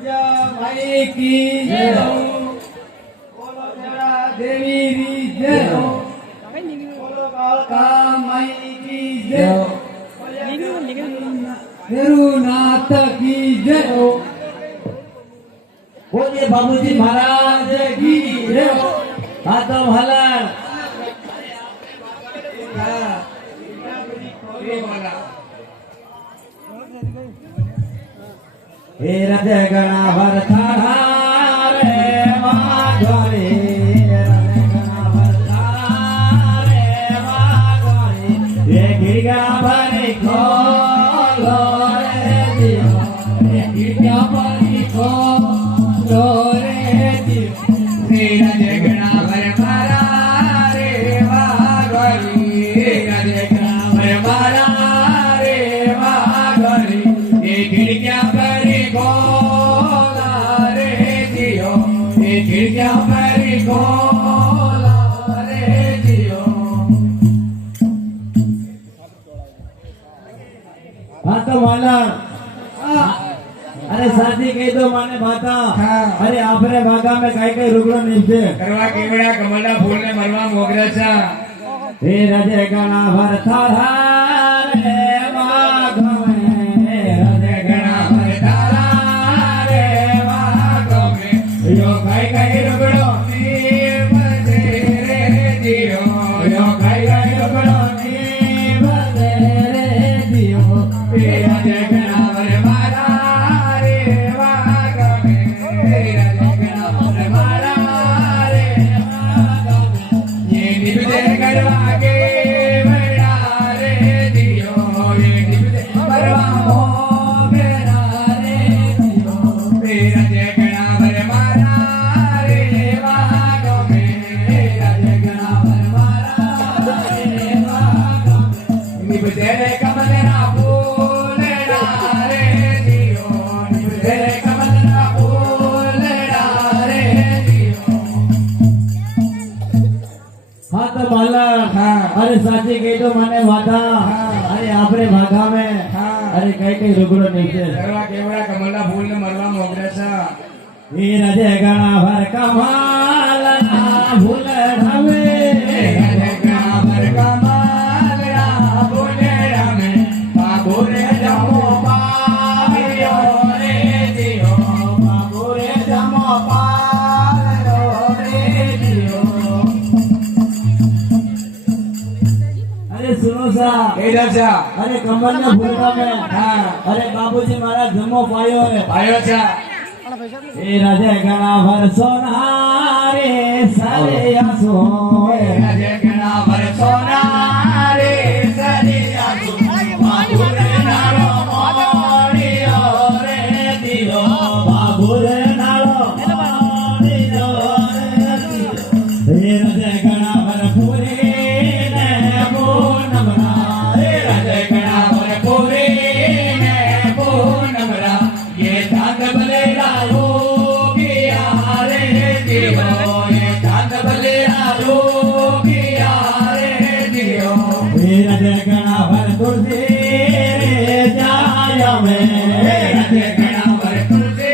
भाई की जय हो, बोलो जरा देवी री जय हो, बोलो कालका माई की जय हो, गुरुनाथ की जय हो, बोलिए बाबूजी महाराज की जय हो। हाथों हला हे रथ गणा भरथारा रे माधोरे, रथ गणा भरथारा रे माधोरे, ये गिरगा भरी खोलो रे दियो, ये गिरगा भरी खोलो रे दियो, रे रथ गणा भरथारा रे माधोरे, रथ गणा भरथारा रे माधोरे, ये गिरगा खिड़कियां मेरी खोला रे जियो। हाँ तो माला अरे साथी कही दो माने बाता अरे आपरे भागा में कई कई रुगड़ो नीचे करवा केवड़ा कमला फूल ने मरवा मोगरा सा हे रजे गणा भर थारा रे माघ में, रजे गणा भर थारा रे माघ में, यो कई कई रुगड़ो नी बजे रे जियो, यो कई कई रुगड़ो नी बजे रे जियो, हे रजे गणा भर मारा रे माघ में, हे रजे गणा भर मारा रे माघ में, ये निभे गढ़वा के बड़ा रे जियो, ये निभे गढ़वा हो मेरा रे जियो, हे रजे गणा भर मारा रे माघ में, हे रजे गणा भर मारा रे माघ में, निभे कमलना फूल रे जियो, निभे कमलना फूल रे जियो। हाँ तो माला अरे साची कही तो माने वादा अरे आपरे भागा में अरे कई कई रुगड़ो नीचे करवा केवड़ा कमला फूल ने मरवा मोगरा सा हे रजे गणा भर कमाल ना भूल ढावे, रजे गणा भर कमाल ना भूल ढावे, बाबू रे जमो पायो रे जियो, बाबू रे जमो पायो रे जियो। अरे सुनो सा इधर जा अरे कमल ने भूलका में अरे बाबूजी महाराज जमो पायो है आयो सा हे रजे गणा भर सोना रे सरे आसो, हे रजे गणा भर सोना रे सरे आसो, बाबू रे नारो मोड़ियो रे दियो, बाबू रे नारो मोड़ियो रे दियो, हे रजे गणा भर पूरे ने पूनमरा, हे रजे गणा भर पूरे ने पूनमरा, ये धाग भले रायो किया रे दियो, ये धाग भले रायो किया रे दियो, हे रजे गणा भर तुलसी रे जाया में, हे रजे गणा भर तुलसी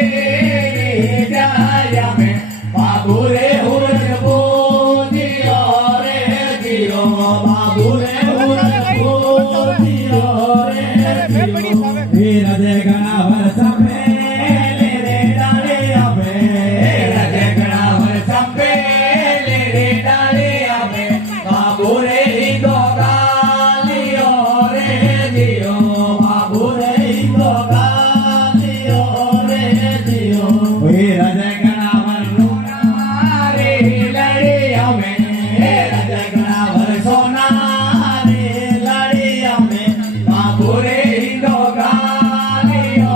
रे जाया में, बाबू रे उरज बोदियो रे दियो, बाबू रे उरज बोदियो रे दियो, हे रजे गणा भर संभेले रे डाले आवे, हे रजे गणा भर संभेले रे डाले आवे, बाबू रे हिंदो गालियो रे दियो, बाबू रे हिंदो गालियो रे दियो, हे रजे गणा भर सोना रे लड़े आवे, हे रजे गणा भर सोना रे लड़े आवे, बाबू रे हिंदो गालियो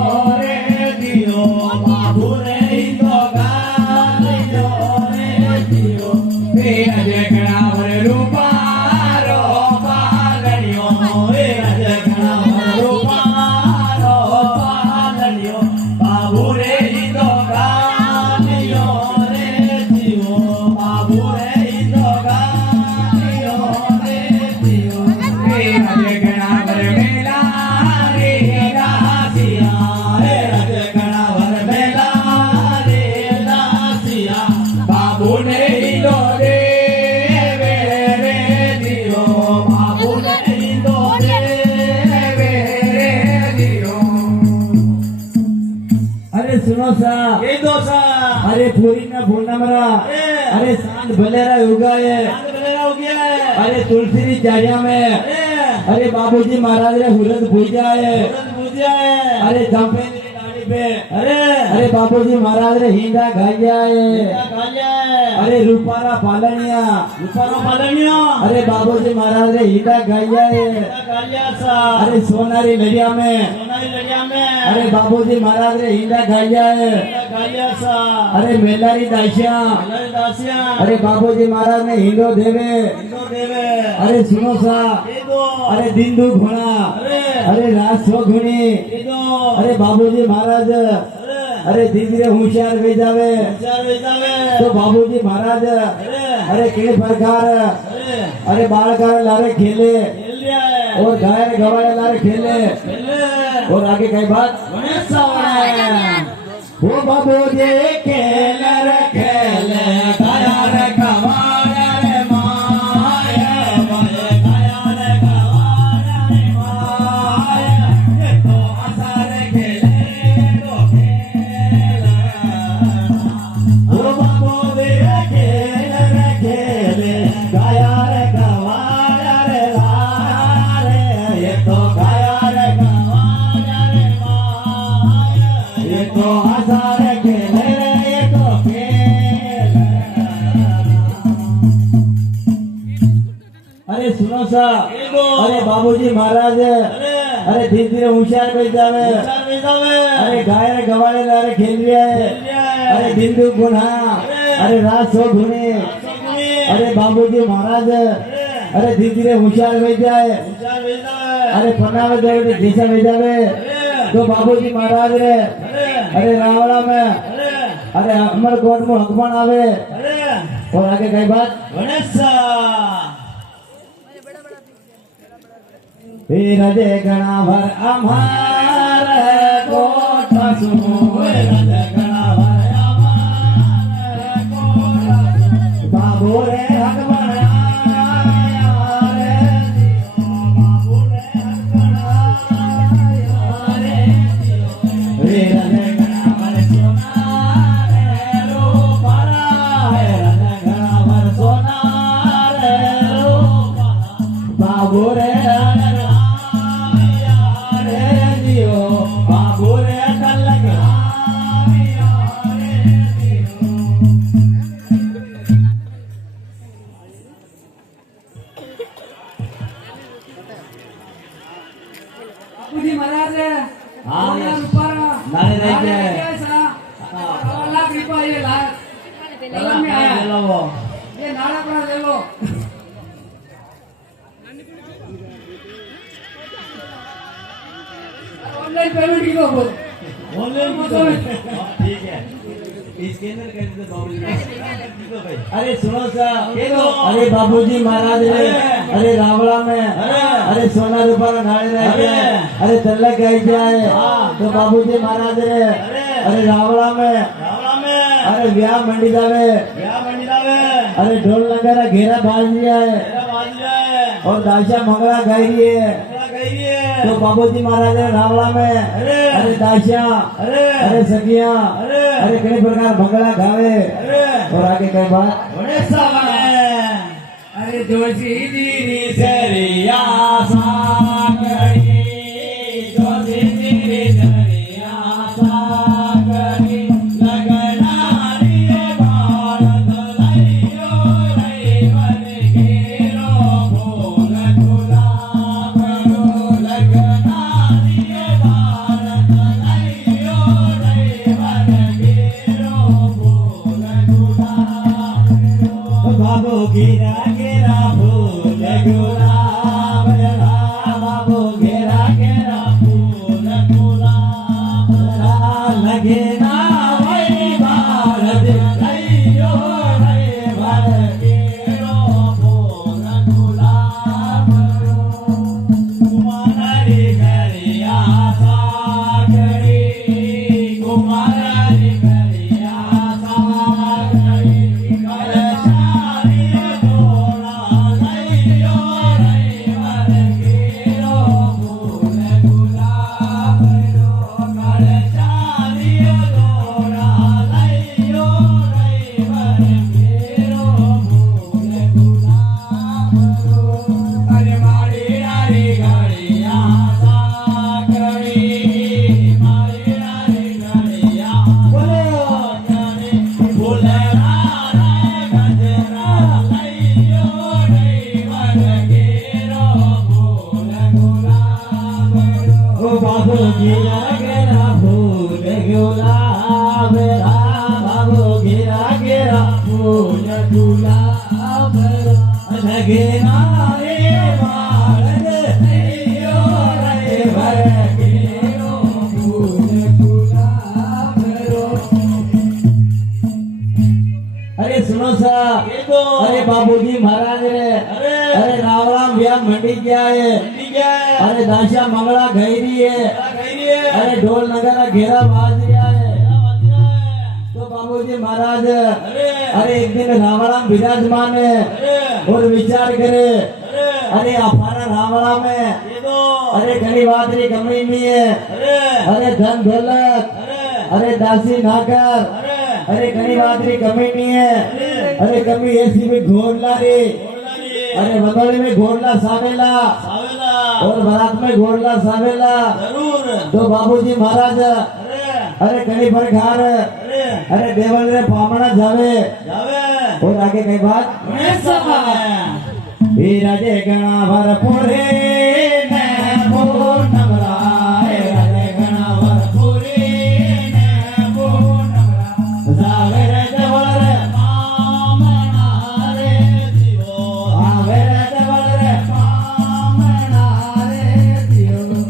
सुनो सा ये दो सा अरे पूरी ना भूलना मरा अरे सांड भलेरा उगा है चांद बनेरा हो गया है अरे तुलसी की चाड़िया में अरे बाबूजी महाराज ने हुरद पूजा है तुरंत पूजा है अरे चंपे की डाली पे अरे अरे बाबूजी महाराज ने हिंदा गाया है कालिया है अरे रूपारा पालनिया रुपानो पालनिया अरे बाबूजी महाराज ने हिंदा गाया है कालिया सा अरे सोनारी नदिया में सोनाई लड़िया में अरे बाबूजी महाराज ने हिंदा गाया है कालिया सा अरे मेलारी दासिया अलग दासिया अरे बाबूजी महाराज ने हिंदो देवे इंदो देवे अरे सुनो सा ये दो अरे दिन दु घोड़ा अरे रात सो घुनी ये दो अरे बाबूजी महाराज अरे धीरे होशियार हो जावे चार बेचावे तो बाबूजी महाराज अरे किस प्रकार अरे बालकार लारे खेले खेल लिया है और गाय गवाए लारे खेले खेले और आगे कई बात गणेश सावड़ा वो बाबूजी खेल रे खेले गाया रे गवाया रे माया गाया रे गवाया रे माया ये तो आसार खेले तो खेला वो बाबूजी खेल रे खेले गाया रे गवाया रे लारे ये तो गाया रे गवाया रे माया ये तो आसार खेले ये तो खेला अरे सुनो सा अरे बाबूजी महाराज अरे धीरे होशियार बन जावे चार बेचावे अरे गाय रे गवाले लारे खेल लिया अरे दिन दु गुना अरे रात सो घुने अरे बाबूजी महाराज अरे धीरे होशियार बन जाए चार बेचावे अरे पनावे देवे दिशा बन जावे तो बाबूजी महाराज रे अरे रावड़ा में अरे अमरकोट में हकमान आवे और आगे कई बात गणेश सा रजे गणा भर अमार कोट सुनो रजे गणा भर अमार कोट बाबू रे हक बनाया रे जियो बाबू रे हक बनाया रे जियो रजे गणा भर सोना रे रूपारा रजे गणा भर सोना रे रूपारा बाबू रे बाबू रे बापूजी महाराज हाँ, बोला रुपारा नारे रह गए। कैसा लाख रुपया ये लाख कलम में आया ये नारा बना ले लो ऑनलाइन पेमेंट की बोल ठीक है इसके अंदर कर दो बाबूजी अरे सुनो सा ये दो। अरे बाबूजी महाराज ने अरे रावड़ा में अरे सोना रूपा नाड़े रह गए अरे तल्लक गई जाए तो बाबूजी महाराज ने अरे रावड़ा में रावड़ा में अरे ब्याह मंडी जावे क्या मंडी दावे अरे ढोल नगारा घेरा बांध दिया है तेरा बाज जाए और दाशा मंगला गाई रही है क्या गई है तो बाबूजी महाराज ने रावड़ा में अरे दाशा अरे सखिया अरे कई प्रकार भंगड़ा गावे और आगे कई बात गणेश सावड़ा अरे जोशी दीदी सरिया सागरी जोशी दीदी सरिया सागरी लगनारी भारत लइयो रैवन घेरो फूल गुलाब रो लगनारी भारत लइयो रैवन घेरो फूल गुलाब रो बाबू गिरा गिरा फूल गुलाब रा बाबू गिरा गिरा फूल गुलाब रा लगे ना वही भारत लइयो रे भर गेरो फूल गुलाब रो कुमारी गरिया सागरी कुमारी गरिया सागरी कलशारी तोड़ा लइयो रैवन घेरो फूल गुलाब रो कलशारी तोड़ा गुलाबरा बाबू घेरा घेरा फूल गुलाबरा लगे नारे बाळग अयो रे भरगेरो फूल गुलाबरो। अरे सुनो सा, अरे बाबूजी महाराज रे अरे राम राम व्याम मंडी क्या है, अरे दाशा मंगला गैरी है, अरे ढोल नगारा घेरा बाज रहा है। तो बाबूजी महाराज अरे एक दिन राम राम विराजमान है और विचार करे अरे अपारा राम राम है, अरे घनी बात री कमी नहीं है, अरे धन दौलत अरे दासी नाकर अरे घनी बात री कमी नहीं है, अरे कमी ऐसी भी घोड़ला रे, अरे बदौली में घोड़ला सावेला और बारात में घोड़ला सावेला जरूर। तो बाबूजी महाराज अरे कहीं पर घर अरे देवल रे पामना जावे और आगे कई बात राजे गणा भर पुरे ने पूर्णम राय राजे गणा भर पुरे ने पूर्णम राय जावे रे देवल रे पामना रे जीवो आवे रे देवल रे पामना रे जीवो।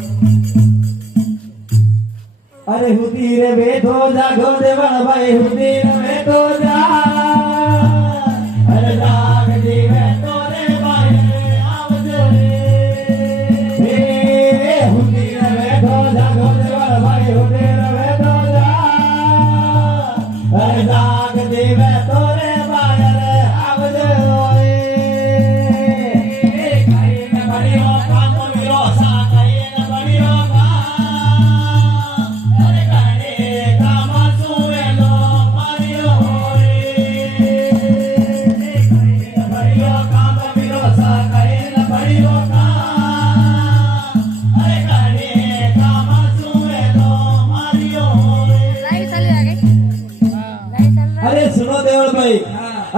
अरे हुदी रे बेठो जागो देवल भाई हुदी रे बेठो जा अरे जाग जीवे तोरे भाई रे आवजो रे हुदी रे बेठो जागो देवल भाई हुदी रे बेठो जा अरे जाग जीवे तोरे भाई रे आवजो रे कई न बड़ियो काम मिलो सा कई न बड़ियो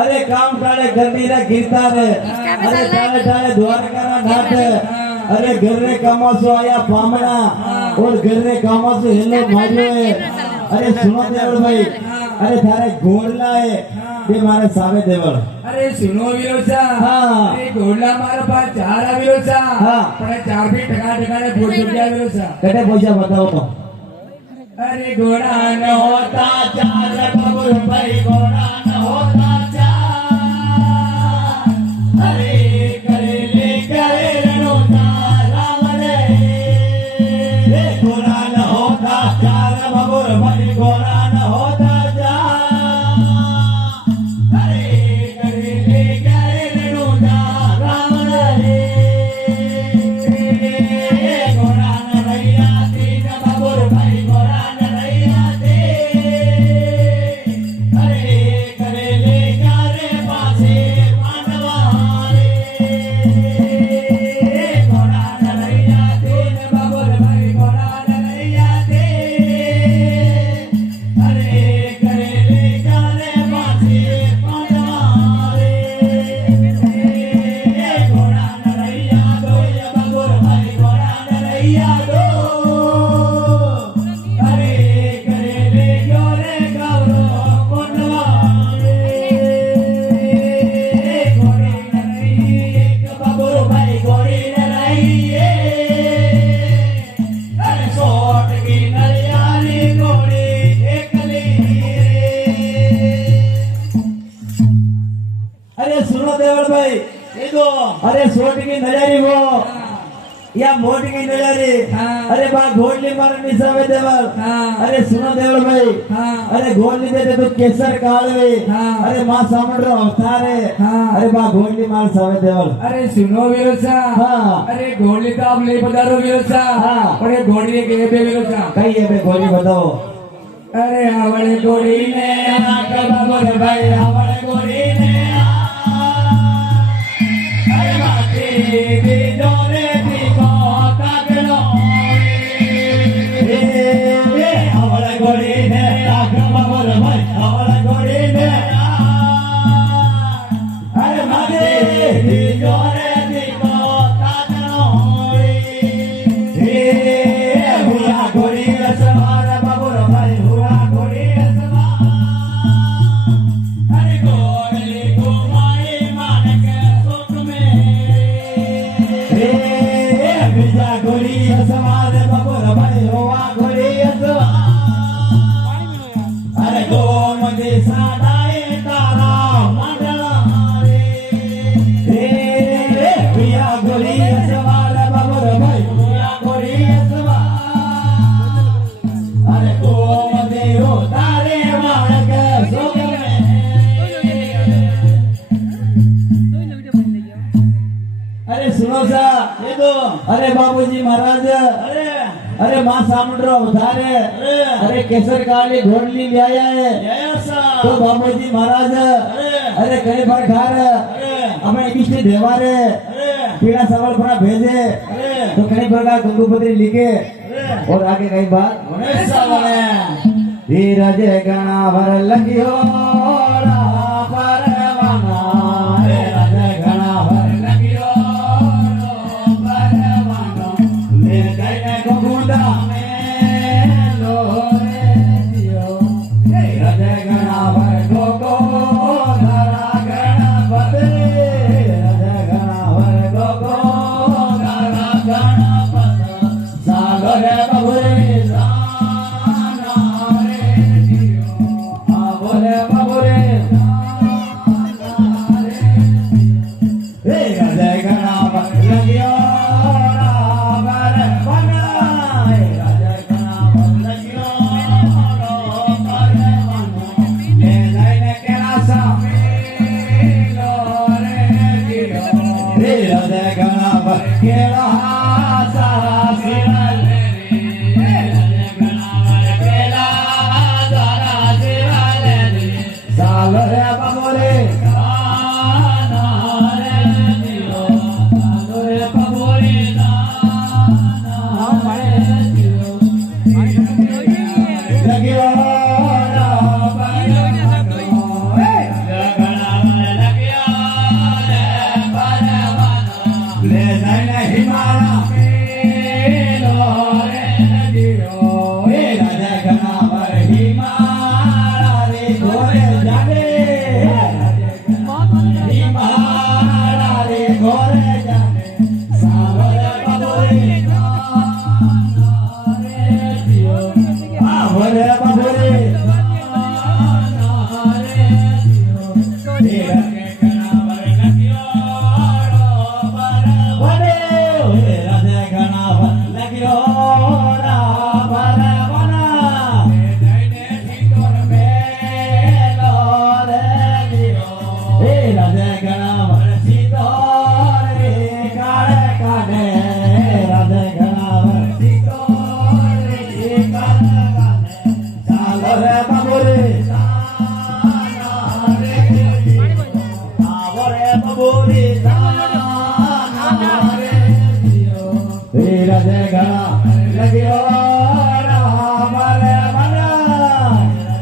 अरे काम टाले गंदीरा गिरता रे, अरे टाले टाले द्वारका नाट, अरे घर रे कामासो आया पामना और घर रे कामासो हेलो मारियो है। अरे सुनो देवल भाई अरे थारे घोड़ला है ते मारे सावे देवल। अरे सुनो विरोचा हाँ। अरे घोड़ला मारा पास चार विरोचा हाँ। पर चार भी टका टका ने बोल दिया विरोचा कटे पैसा बताओ तो। अरे घोड़ा न होता चार बबुल भाई घोड़ा न होता चार अरे करेले करे रणोता राम रे घोड़ा न होता चार बबुल भाई घोड़ा न होता चार अरे करेले करे रणोता राम रे घोड़ा न भैया तीन बबुल भाई घोड़ा न भैया दे अरे करेले करे पासे पांडवा रे घोड़ा न भैया तीन बबुल भाई घोड़ा न भैया दे अरे करेले करे पासे पांडवा रे घोड़ा न भैया दो या बबुल भाई घोड़ा न भैया दो अरे करेले गोरे गौरो कोंडवा रे घोड़ी न रही एक बबुल भाई घोड़ी न रही अरे सोट की नलियाली घोड़ी एकली अरे सुनो देवल भाई अरे सोट की नजारी वो या मोट की नजारी हाँ। अरे बा घोड़ली मार निसावे देवल। हाँ। अरे सुनो देवल भाई हाँ। अरे घोड़ली दे तो केसर कालवे हाँ। अरे मां सामंडरो अवतार है हाँ। अरे बा घोड़ली मार सावे देवल। अरे सुनो विरोचा हाँ। अरे घोड़ी तो आप नहीं पधारो विरोचा हाँ। पर ये घोड़ी के बे विरोचा कही है बे घोड़ी बताओ। अरे आवड़े घोड़ी ने आका बबुल भाई आवड़े घोड़ी ने अरे बाती दी डोरे दी को कागलो आवड़ा घोड़ी ने आका बबुल भाई आवड़ा घोड़ी ने अरे माते दी जोरे दी को कागलो हुआ घोड़ी सवार बबुल भाई हुआ મધે સાડાએ તારા મંડળા રે હે પ્રિયા ગોરી સવાલ બાબર ભાઈ પ્રિયા ગોરી સવાલ અરે કો મધે હો તારે વાળક સોગમે અરે સુનો સા એ તો અરે બાબूजी महाराज अरे मां सामुंड्रो उधारे अरे केसर काली घोड़ली ले आया है तो बाबूजी महाराज अरे कई बार घर हमें इष्ट देवारे पीड़ा सवाल पड़ा भेजे तो कई प्रकार गंगोपत्री लिखे और आगे कई बार धीरज गणा भर लगियो परवाना धीरज गणा भर लगियो परवाना ले गए गोकुंडा में लोरे दियो धीरज गणा भर गोको धरा गणपति धीरज गणा भर गोको धरा गणपति सागरे बबुरे जाना रे दियो आबोरे बबुरे जाना रे धीरज गणा भर लगियो रावर बना धीरज गणा भर लगियो रावर बना ले जाने केरा सामे लोरे दियो धीरज गणा भर केरा सारा सिरले रे धीरज गणा भर केरा सारा सिरले रे सालो रे बबोरे गाना रे दियो सालो रे बबोरे गाना रे दियो लगियो रावर ले जाने हिमालय लोरे दियो हे राजा गणा भर हिमालय रे घोरे जाने हिमालय रे घोरे जाने सावरे बबोरे गाना रे दियो आवरे बबोरे गाना रे दियो हे राजा गणा भर लगियो बने हे राजा गणा भर लगियो रावर बना हे जाने सीतोर में लोरे दियो हे राजा गणा भर सीतोर रे काढ़े काढ़े राजा गणा भर सीतोर रे काढ़े काढ़े चालो रे बबुरे जाना रे दियो आवरे बबुरे जाना रे दियो धीरज गणा लगियो रावर बना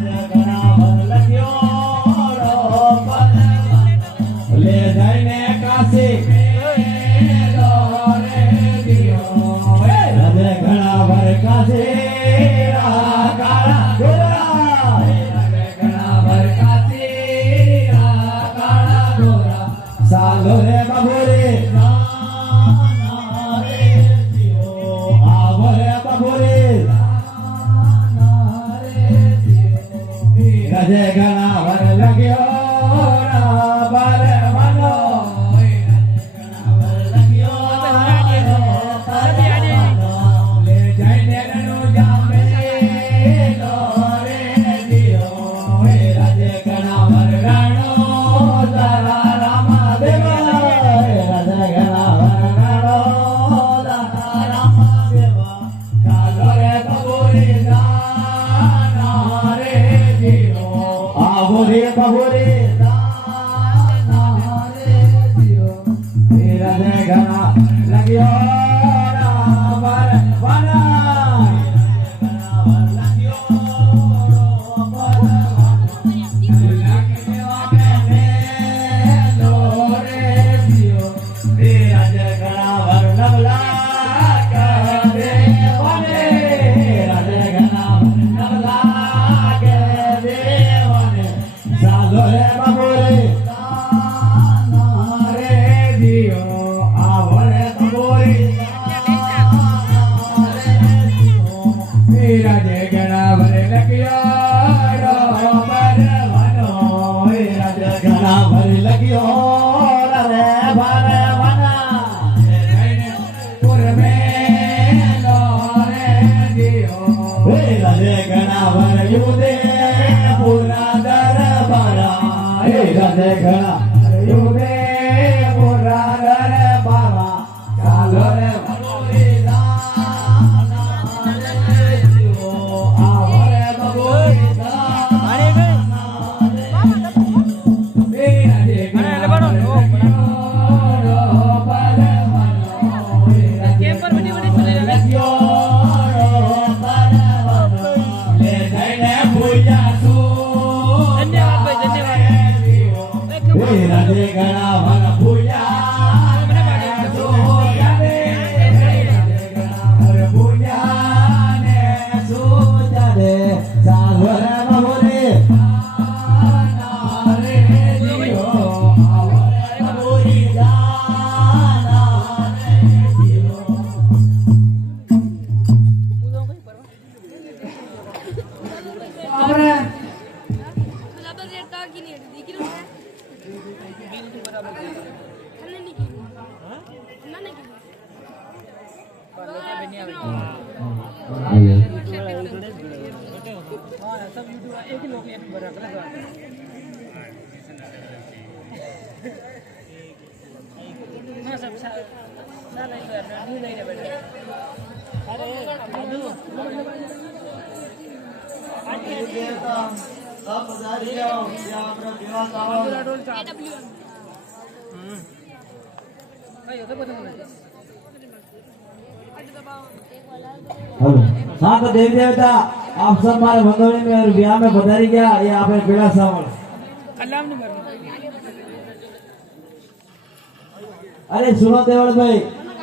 धीरज गणा भर लगियो रावर बना ले जाने काशी लोरे दियो धीरज गणा भर काशी काला गोरा धीरज गणा भर काशी काला गोरा सालो रे बबुरे जाना रे दियो आवरे बबुरे जाना रे दियो धीरज गणा भर लगियो रावर बनो धीरज गणा भर लगियो रावर बनो ले जाने रणु जामे लोरे दियो धीरज गणा भर रणु तारा राम देवा धीरज गणा भर रणु तारा राम देवा चालो रे बबुरे जाना रे दियो आवरे बबुरे जाना रे दियो धीरज गणा लगियो रावर बना धीरज गणा भर लगियो रावर बना लोरे दियो धीरज गणा भर नवला के देवने धीरज गणा भर नवला के देवने सालो रे बबुरे जाना रे दियो आवरे बबुरे जाना रे दियो धीरज गणा भर लगियो रावर राधे घना भरयू दे पूरा दरबारा हे राधे घना भरयू दे पूरा दरबारा चालो रे भगोरी दाना रे जीवो आओ रे भगोरी दाना हे राधे घना भरयू राधे घना भर पूजा पूजा ने सोचा दे सागर भगोरे हाँ तो देवी देवता आप सब हमारे मंदोरी में और ब्याह में पधारी गया ये आपने पीड़ा सावल अरे सुनो देवल भाई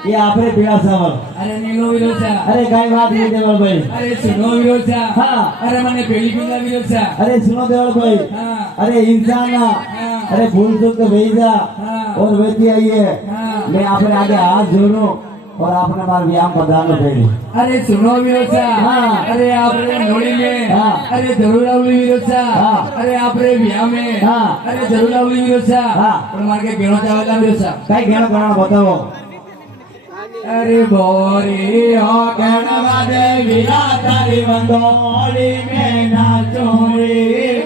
ये आपने पीड़ा सावल अरे नीलो विरोचा अरे कई बात नहीं देवल भाई अरे सुनो विरोचा हाँ अरे मैंने पहली पिंगा विरोचा अरे सुनो देवल भाई हाँ अरे इंसान अरे भूल चूक तो भेजा हाँ। और वैसी आई है हाँ। मैं आपने आगे हाथ जोड़ू और आपने हमारे व्यायाम पधारना पड़ी अरे सुनो विरोचा हाँ। अरे आपने नोड़ी में हाँ। अरे जरूर आवली विरोचा हाँ। अरे आपने ब्याह में हाँ। अरे जरूर आवली विरोचा हाँ। और मार के गेणो चावला विरोचा कई घेणो करना बताओ अरे बोरी हो गणवा देवीरा तारी मंदोली में नाचोरी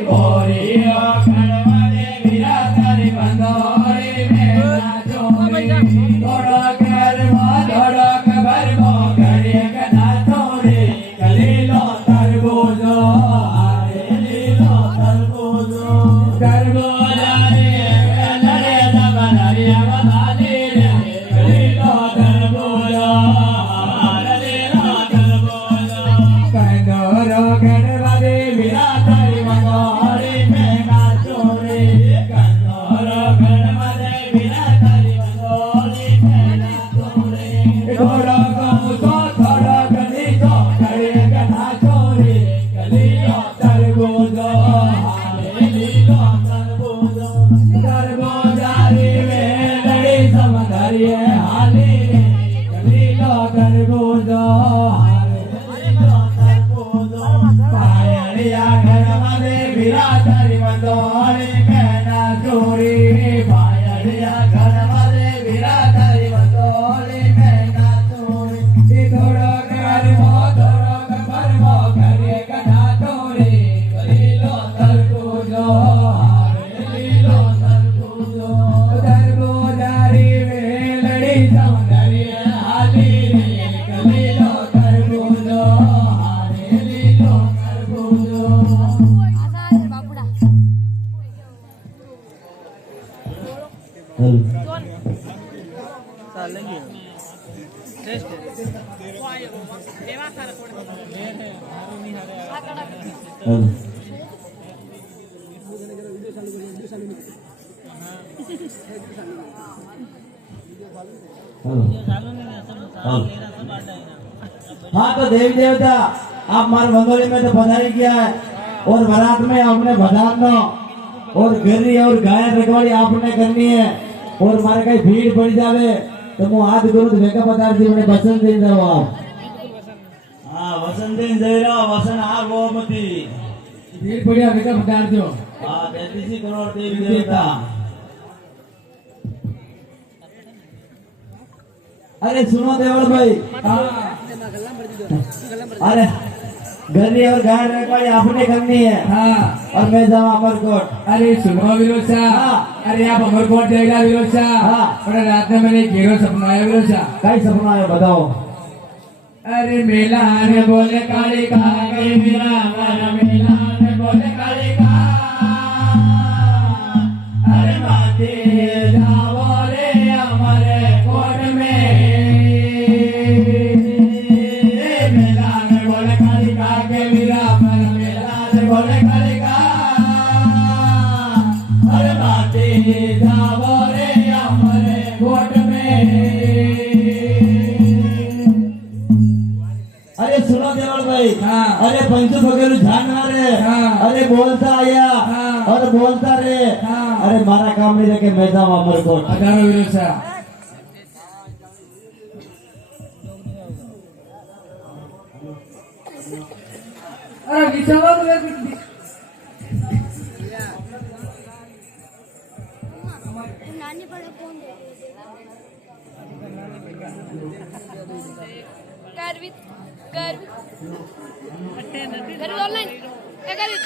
गोरी ओ गणवा देवीरा तारी मंदोली में नाचोरी थोड़ा धड़क भरमो करे नाचोरी कलीलो तरबूजो आरे लीलो तरबूजो तरबूजा रे नरे दबनरी अवधानी रे कलीलो तरबूजो आरे लीलो तरबूजो कंदोरो गणवा देवीरा तारी मंदोली में नाचोरी कंदोरो गणवा देवीरा तारी मंदोली में नाचोरी थोड़ा कमुसो थोड़ा गनीतो करे गना चोरी कलियो तरबूजो हारे लीलो तरबूजो तरबूजारी में लड़ी समंदरिये हाली रे कलियो तरबूजो हारे लीलो तरबूजो पायलिया गणवा देवीरा तारी मंदोली में नाचोरी पायलिया गणवा देवीरा तारी मंदोली में नाचोरी थोड़ा कर्मो करे कना चोरी कलीलो तरबूजो हारे लीलो तरबूजो तरबूजारी में लड़ी सौंदर्य हाली रे कलीलो तरबूजो हारे लीलो तरबूजो हाँ तो देवी देवता आप हमारे मंदोली में तो पधारी किया है और बारात में आपने भदारना और गिरी और गायन रखवाड़ी आपने करनी है और हमारे कहीं भीड़ पड़ जावे तो मैं हाथ करूँ तो वेका पदार्थ मैंने बसंत दिन जाओ आप हाँ वसंत दिन जयरा वसन आ गोमती भीड़ पड़िया वेका पदार्थ जो हाँ 33 करोड़ देवी देवता अरे सुनो देवल भाई हाँ अरे घरनी और घर वाली आपने करनी है हाँ और मैं जाऊँ अमरकोट। अरे सुनो विरोध शाह, हाँ। अरे आप अमरकोट जाएगा विरोध शाह। हाँ। पर रात में मैंने एक हीरो सपना आया विरोध शाह। कई सपना है बताओ। अरे मेला ने बोले काली का गई मेरा हमारा मेला ने बोले काली का। अरे माते जाओ रे हमारे कोट में। मेला ने बोले काली का के मेरा हमारा मेला ने बोले काली का। अरे माते जाओ रे हमारे कोट में। अरे सुनो देवल भाई। हाँ। अरे पंचू वगैरह जानना रे। हाँ। अरे बोलता आया। हाँ। और बोलता रे। हाँ। अरे मारा काम नहीं रखे मैं जाऊँ अमरकोट। अठारह विरोध शाह। अरे विचारा तो एक नानी पड़े फोन दे करवित ऑनलाइन क्या करवित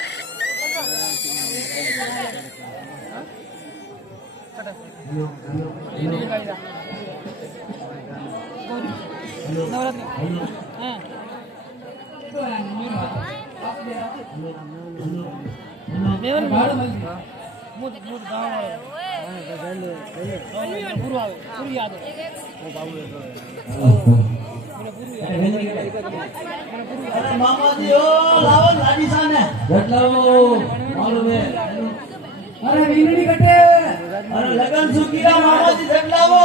अरे मामा जी ओ लाओ लाडी साने घटलाओ मालूम है। अरे वीनड़ी कटे। अरे लगन सुकीरा मामा जी घटलाओ।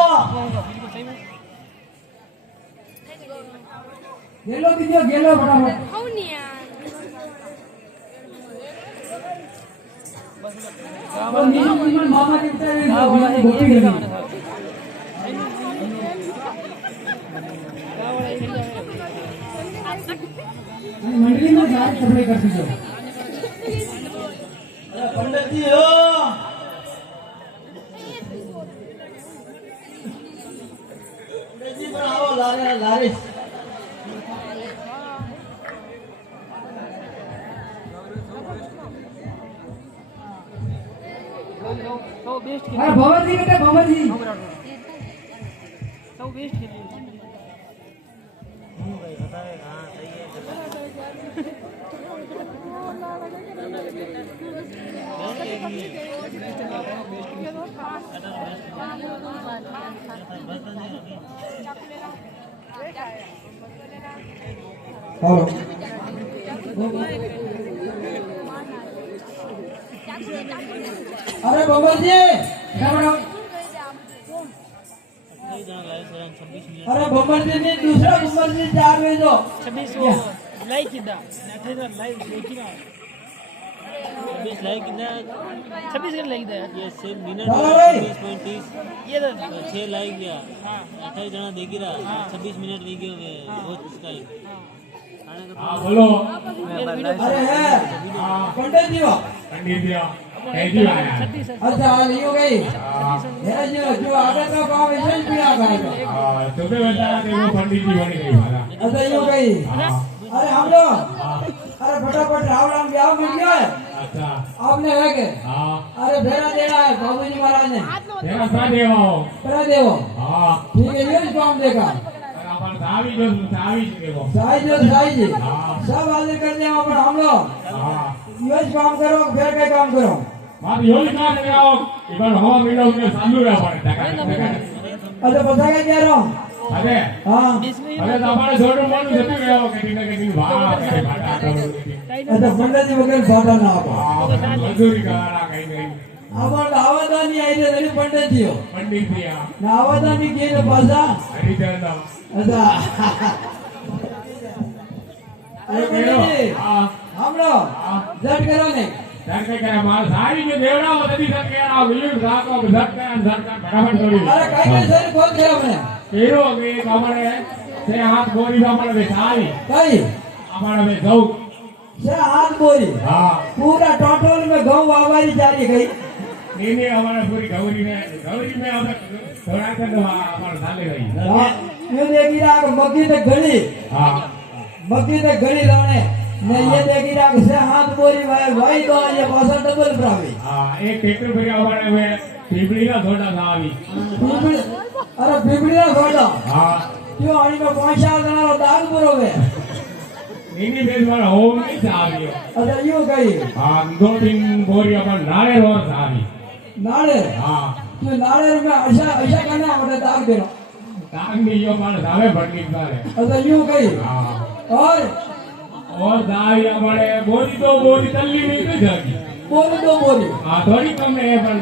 गेलो कीजिए गेलो फटाफट। हौनिया और नीमन मामा के बेटे गोटी गई। मंडली में जाके कपड़े कर दीजिए। अरे पंडित जी हो। पंडित जी बनाओ लारे लारिस। अरे भवन जी बेटे भवन जी। हेलो अरे भवन जी क्या बनाओ। अरे भवन जी ने दूसरा भवन जी 4 भेजो। 26 लाइक कितना लाइक देखिना 26 लाइक कितना 26 कर लाइक दे ये सेम मिनट चलो भाई। 26.30 ये 6 लाइक दिया 28 जना देखी रहा 26 मिनट ली गए बहुत इसका हाँ बोलो अरे है पंडित जी हो। पंडित जी कैसी आया अच्छा नहीं हो गई है जो आगे का काम है भी आ गए। तुम्हें बताया कि वो पंडित जी बन गई हमारा। अच्छा ये हो गई। अरे हम लोग अरे फटाफट राम राम ब्याह मिल गया है। अच्छा आपने है के हाँ अरे भेड़ा देना है बाबू जी महाराज ने। तेरा सा देवा हो। करा देवो हाँ ठीक है ये काम देगा। अपन सावी जो सावी देवो। साई जो साई जी हाँ। सब हाजिर कर दिया अपन हम लोग हाँ ये काम करो फिर क्या काम करो। मार योगी कहाँ से आओ इधर हवा मिला उनके सालू रहा पड़े अच्छा पता क्या कह रहा हूँ। अरे हाँ अरे तो हमारे छोटे मोटे जब भी गया हो कहीं ना कहीं भाग कहीं भाटा करो अच्छा पंडित जी वगैरह फाटा ना आप मजदूरी करा कहीं नहीं अपन आवादानी आई थे नहीं पंडित जी हो पंडित जी हाँ ना आवादानी किए ना पासा। हरिचंद अच्छा अरे पंडित जी हाँ हम लोग झट करो नहीं। सर के क्या मार सारी में देवड़ा हो तभी सर के ना विलियम साहब को सर का फटाफट करी अरे कहीं सर खोल दिया हमने केरो के हमारे से हाथ गोरी हमारे बेचारी कहीं हमारे में गौ से हाथ बोरी हाँ पूरा टोटल में गौ आवारी जारी गई। नहीं हमारा पूरी गौरी में हम थोड़ा सा हमारा साले गई हाँ, मैं देखी रहा कि मक्की तक घड़ी हाँ मक्की तक घड़ी लाने ને ये देखी राख से हाथ बोरी भाई तो ये पासा डबल प्रावी हाँ एक ट्रैक्टर भैया हमारे हुए पीपड़ी का थोड़ा सा अभी अरे बिबड़ी ना छोड़ो हाँ क्यों आनी में 5-4 जना रो दाग पूरो है इन्हीं बेच वाला होम नहीं साहब अच्छा यूं कही हाँ 2-3 बोरी अपन नाले और साहब नाले हाँ तो नाले में ऐसा करना मतलब दाग देना ताक में यो मार सावे भटकी मारे अच्छा यूं कही हाँ और दाई हमारे बोरी तो बोरी तल्ली नहीं तो जागी बोली तो बोली हाँ थोड़ी कम है अपन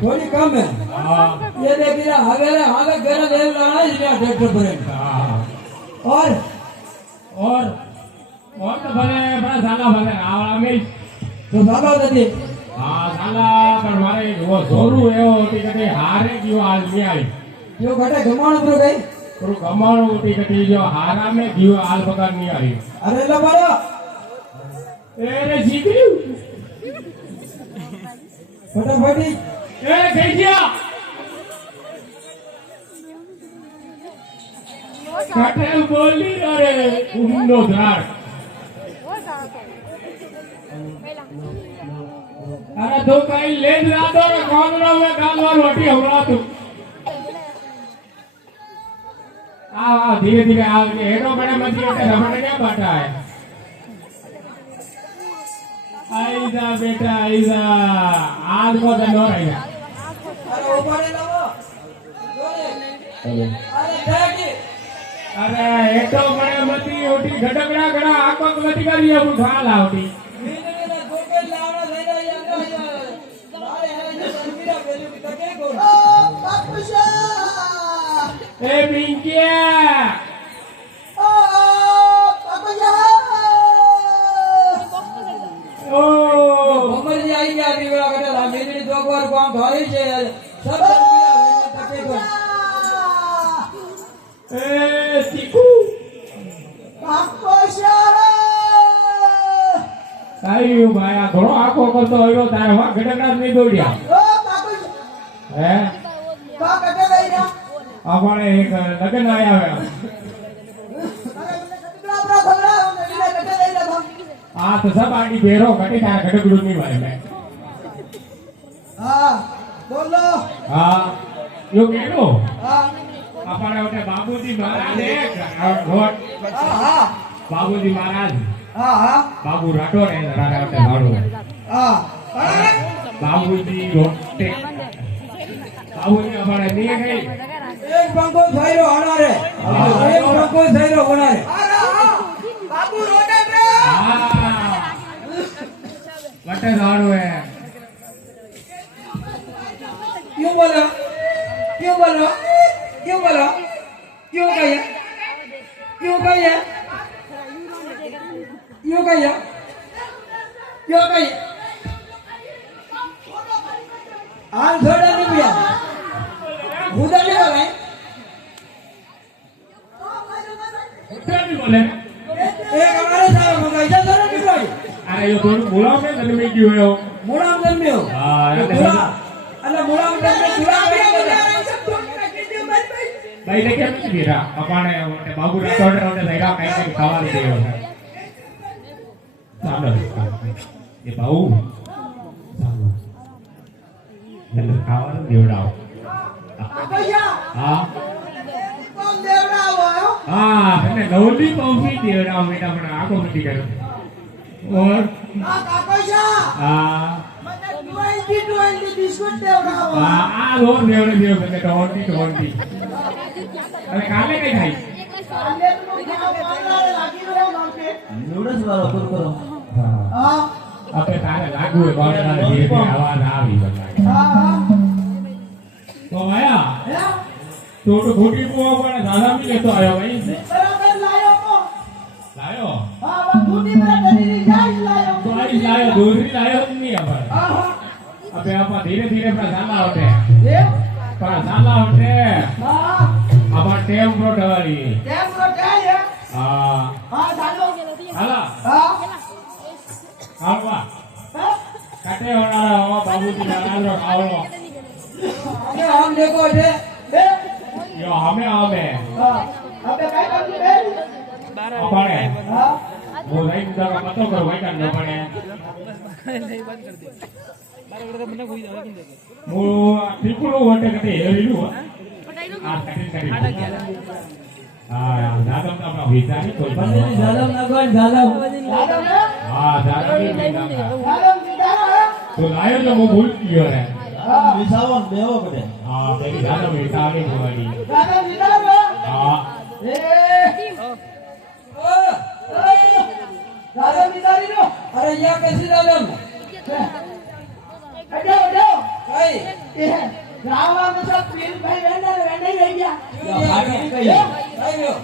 थोड़ी कम है हाँ ये देखी रहा हवेले आगे गरम देव लाना इसलिए ट्रैक्टर पर हाँ और तो भले बड़ा साला भले आवड़ा में तो साला दे हाँ साला पर मारे वो जोरू है वो टिकटे हारे क्यों आज में आई जो घटे घुमाण पर गई पर कमानो टिकटे जो हारा में क्यों आज पकड़ नहीं आई अरे लबाड़ा ए सीधी फटाफटी ए कैसिया कटे बोली अरे उन्नो धार अरे तो कहीं ले जा दो कौन रहा मैं काल वाल रोटी हमरा तू आ धीरे धीरे आ हेडो बड़े मत ये रमण क्या बाटा है आइजा बेटा आइजा आज को तो नो रही अरे ऊपर लाओ अरे देखी अरे हेडो बड़े मती ओटी घटकड़ा घड़ा आको मती करी अब खा लावटी मीने ने गोके लावड़ा ले रही अंदर लाए है जो संगीरा बेलू की तके को बापुशा ए बिंकिया ओ बापुशा ओ मम्मी जी आई गया अभी वाला कटा ला मेरी दो बार काम भारी छे सब संगीरा तके को ए चिकू बापुशा आयु भाया घणो आखो करतो होयो तारे वा घटकड़ा नहीं दौड़िया ओ बापुशा है का कटे गई ना हमारे एक लगन आया है आ तो सब आड़ी बेरो घटी तारे घटकड़ू नहीं भाई मैं हाँ बोलो हाँ यो केरो हाँ अपने उठे बाबूजी महाराज एक रोड हाँ बाबूजी महाराज हाँ हाँ बाबू राठौर है राणा उठे मारो हाँ बाबूजी रोटे बाबूजी हमारे नहीं गई एक पंखो साइरो आना रे एक पंखो साइरो होना रे बाबू रोटे रे वटे दारू है क्यों बोला क्यों बोला क्यों बोला क्यों कहिए क्यों कहिए क्यों कहिए क्यों कहिए आन छोड़ा नहीं भैया उधर नहीं बोला क्या नहीं बोले एक हमारे साथ मंगाइया जरा निकल अरे ये थोड़ी बुलाओ में जन्म में क्यों हो मुराम जन में हो हाँ ये पूरा अल्लाह मुराम जन में पूरा भाई लेके मत गिरा अपने बाबू राठौर ने लगा कहीं खावा दे हो सालो ये बाबू सालो जल्दी खावा देवड़ाओ हाँ कौन देवड़ा हुआ है हाँ मैंने लवली पॉम्पी देवड़ाओ बेटा अपना आंखों में करो और काकोशा हाँ मैंने 20 बिस्कुट देवड़ा हुआ हाँ दो देवड़े देव मैंने 20 अरे खाने नहीं खाई नूडल्स वाला कुरकुरो हाँ अपने तारे लागू है बहुत सारे धीरे धीरे आवाज आ रही है हाँ तो आया तो घोटी को अपने दादा भी लेतो आयो भाई बराबर लायो को लायो हाँ वो घूटी में डरी जाई लायो तो आई लायो दूसरी लायो नहीं अपन हाँ अबे अपन धीरे धीरे अपना साला होते ये पर साला होते हाँ अपन टेम प्रोटवारी टेम रोटाई है हाँ हाँ डालो हाला हाँ हालवा काटे होना हो बाबूजी महाराज रो खाओ ये हम देखो ये यो हमें हाँ अबे काय करनी है अपने हाँ वो लाइन का पता करो भाई का न पड़े नहीं बंद कर दे बारे बारे મને કોઈ દવા કેમ દે वो त्रिपुरो वटे कते हेरिलु પટાઈ દો आ कटिंग करी આડા ગયા हां जादम का अपना विचार कोई બંનેની જાદવ નાખો જાદવ हां जादम नहीं જાદવ સીધા तो लायो जो वो भूल गयो रे વિસાવો ને બેવો પડે हां तेरी जादम विचार नहीं होनी જાદવ સીધા हां એ જાદવ વિચારી લો અરે યા કેસી જાદવ અડો અડો કઈ એ ગાવા માં સબ પીર ભાઈ વેંડા વેંડા રહી ગયા પાટી કઈ આવ્યો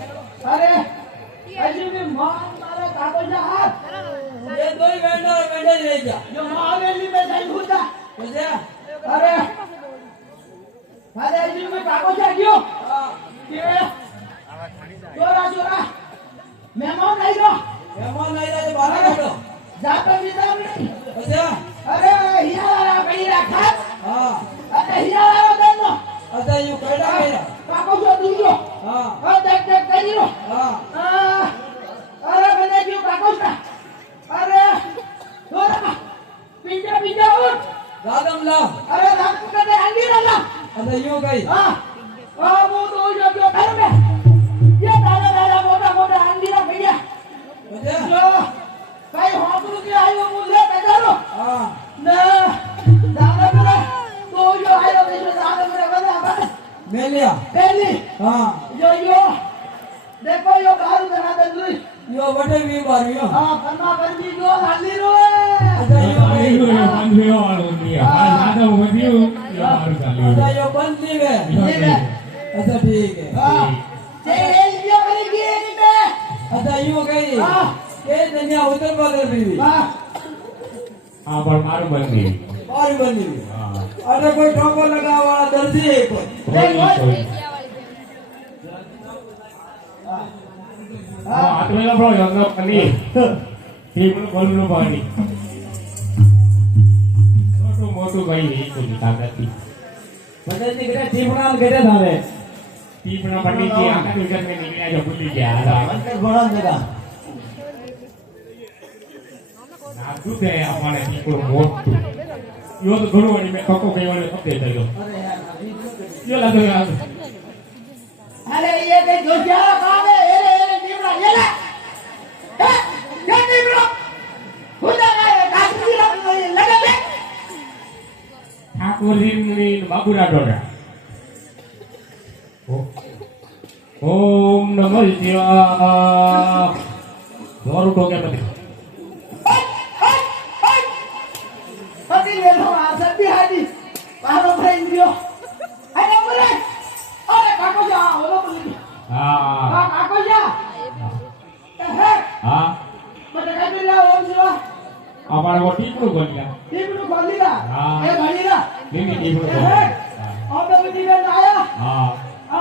અરે હજુ બી માર મારા કાકો જા હાથ એ દોઈ વેંડા વેંડા રહી ગયા જો માવેલી મે જઈ હુતા પછી અરે મારે હજુ બી કાકો જા ગયો કે ચોરા ચોરા મહેમાન આવી ગયો મહેમાન આયા તો બહાર કાઢો જાતો વિદામ નહીં પછી અરે હિયાવાળા કઈ રાખા હા અરે હિયાવાળો દેનો અચ્છા યુ કઈડા કઈડા કાકો જો દૂજો હા હા દેખ દેખ કરી લો હા અરે મને ક્યું કાકો છે અરે થોડા પીજા પીજા ઉઠ જાદમ લા અરે રાત કદે આંગી રલા અચ્છા યુ કઈ હા આ મો તો જો જો ઘર મે ये दादा दादा मोटा मोटा अंडीरा भैया પછી जो कई होकरू के आयो मुझे कजारो હા ना दादा मेरा तो जो आयो के जो दादा मेरा बना बना મેલિયા पहली હા यो देखो यो गारू बना दे दुई યો વટે વી બારિયો हां पन्ना परजी जो लाली रो અચ્છા યુ ये કઈ बंद हुआ वाला दुनिया जादम वदियो या मारू चालू અચ્છા યો બંધ દીવે અચ્છા ઠીક હે हां जे लियो करेगी नहीं बे અચ્છા યુ કઈ हां કે દુનિયા ઉતર બગર બીવી हां हां पर मारू बंद नहीं બારી બંધી हां અરે કોઈ ઠોકો લગાવવા વાળા દર્દી હે કોઈ कोई हां आत्मेला ब्रो यंग कनी टीम बोलनो पानी छोटू मोटू भाई नहीं कोई ताकती બધાની ઘરે ટીપણા ઘરે ધારે टीम ना पड़ी की आका विकेट में निकला जो भूल गया મંતર ભણા જગા नादू दे अपने टीम मोटू यो तो घणो वणी में कोको कई वाले कप देता यो यो लागो यार अरे ये के जो क्या कावे एरे टीमड़ा ये ले ये टीमड़ा खुदा का काकरी लगे बे ठाकुर जी ने बाबूरा डोरा ओम नमः शिवाय मोरू टोके मत पति ले लो आ सभी हादी बाहर फ्रेंड दियो अरे बोले अरे काको जा ओलो बोली हां काको जा है हां मत का बिल्ला ओम शिवा हमारा वो टीम को गलिया टीम को खोलीगा हाँ। ए भलीगा नहीं टीम को है और तो भी दिन आया हां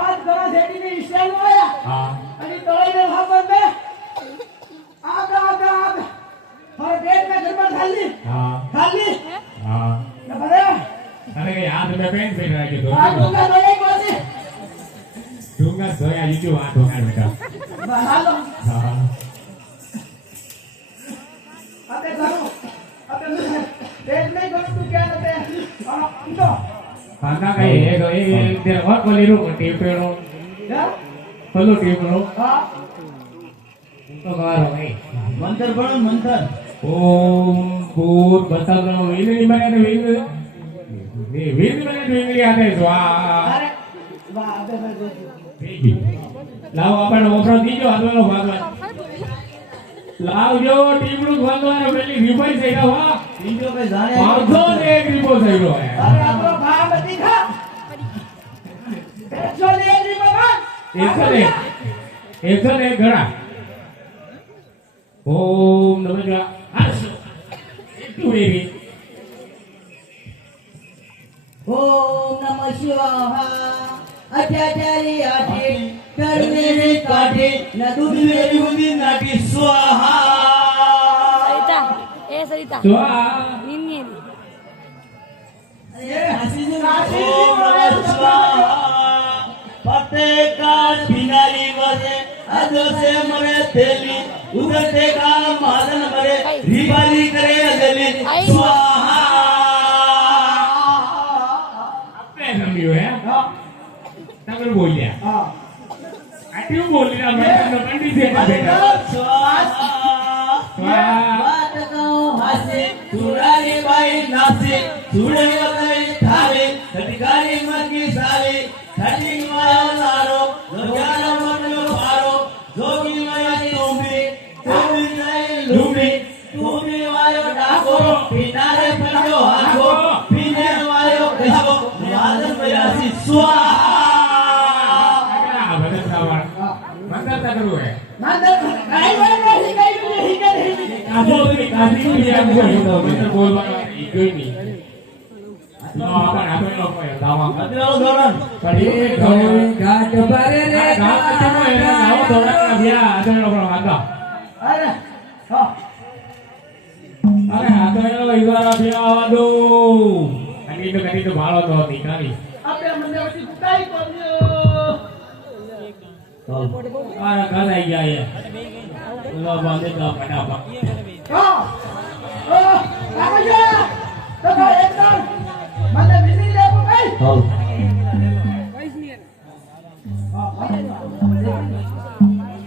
आज बड़ा सेटी में स्टाइल आया हां अरे तोड़े में भाग में आग आग आग और पेट में गड़बड़ खाली हां खाली हां क्या बड़े अरे के हाथ में पेन पहन रखे दो आज दूंगा तो एक बोली दूंगा सोया यूट्यूब हाथ होगा बेटा बना लो हां अबे करो अबे पेट में गड़ तू क्या करते हैं और अंदर खाना कहीं है तो एक देर और बोली रो टीम पे रो क्या बोलो टीम रो हाँ तो करो भाई મંતર ભણો મંતર ओम भूत बसवनो वीर बने वीर वीर बने वीर आते स्वाहा अरे वाह अबे मैं लाओ अपन ओपरो दीजो आदलो भगवान लाओ जो टीम नु भगवान पेली रिपोर्ट सही हुआ બીજો કઈ જાણે पांचो ने एक रिपोर्ट सही है अरे आपको भाव बती खा पेट्रो ले ली बाबा एक ने घड़ा ओम नमः शिवाय हर्ष टू बेबी ઓમ નમઃ શિવાય અઠ્યાચારી આઠે કરમેરી કાઠે ન દુધવેરી ઉદી નાટી સ્વાહા સરિતા એ સરિતા स्वाहा નિન્ની ये हसी जी ओम नमः शिवाय पते का बिनारी वसे अजो से मरे तेली उतरते का महाजन बने रिबाली करे जली स्वाहा આપણે સમજ્યું હે તમે બોલ્યા હા આટલું બોલી ના મેં પંડિત છે બેટા વાત કહું હાસે સુરારી બાઈ નાસે સુડે વગઈ થાવે સટકારી મરકી સાવે ઠંડી માં લારો રોજાનો મનનો પારો જોગી માં તુંબી નહીં લૂબી તુંબી વાયો ડાકો પીનારે પંજો હાકો પીને વાયો કહેવો વાદન બયાસી સ્વાહા આ ભજન ગાવા મંગળતા કરવું હે નાદર કાઈ વાત નથી કાઈ નહીં કાજી કાજી બોલવાનો ઈગો નહીં નો આપણે લોકો દાવા અદરાઓ ધોરણ પડી ગઈ ઘાટ પર રે ઘાટ તો એને નાવ દોડા ગયા આદર લોકો વાગા અરે હા અરે આદર ઈવારા ભ્યા દો કડી તો ભાળો તો હતી કાની આપણે મને વચ્ચે કુટાઈ કર્યો આ ઘર આવી ગયા એ લો બાંધે તો ફટાફટ હા કાકા તો ભાઈ એકદમ મને વિની લેવો ભાઈ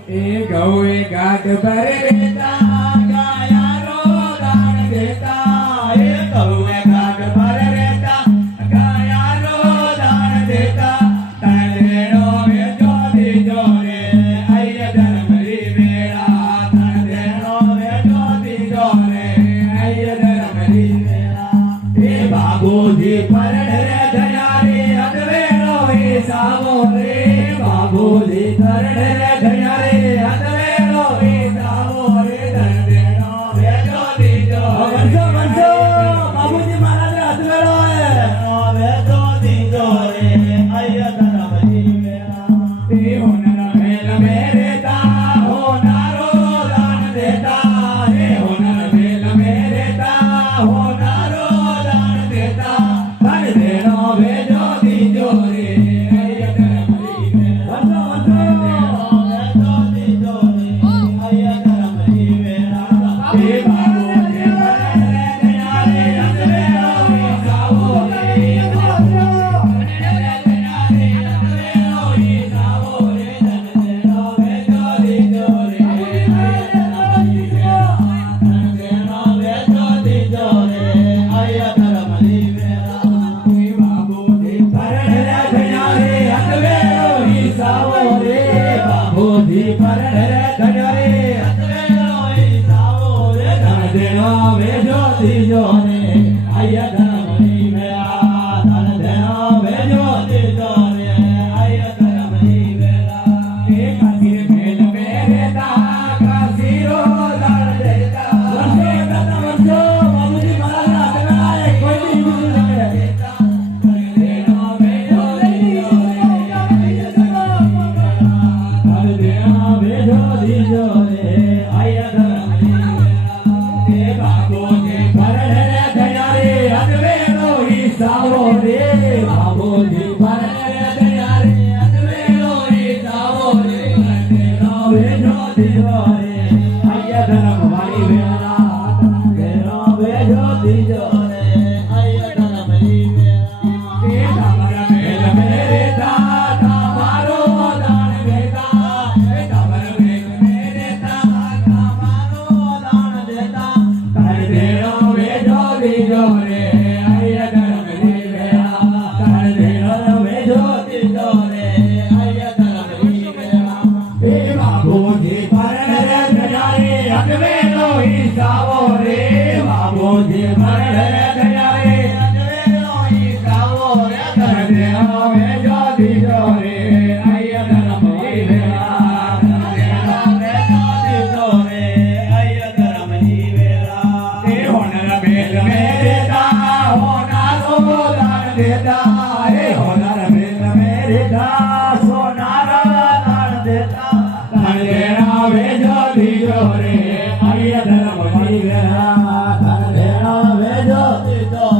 એ ગૌએ ઘાટ પર રેતા ગાયા રો દાન દેતા એ ગૌએ ઘાટ પર રેતા ગાયા રો દાન દેતા તણેનો વેજો દીજો રે આય ધર્મરી વેળા તણેનો વેજો દીજો રે આય ધર્મરી વેળા એ બાબુજી પરડ રે ધયા રે અદવેનો હિસાબો રે બાબુજી પરડ રે ધયા રે અદવેનો હિસાબો રે ધરદેનો વેજો દીજો વંશો વંશો બાબુજી મહારાજ અદવેનો વેજો દીજો રે આય ધર્મરી વેળા એ હોનર મેલ મેરેતા હોનારો દાન દેતા એ હોનર મેલ મેરેતા હોનારો દાન દેતા ધરદેનો વેજો દીજો રે આય ધર્મરી વેળા વંશો વંશો વેજો દીજો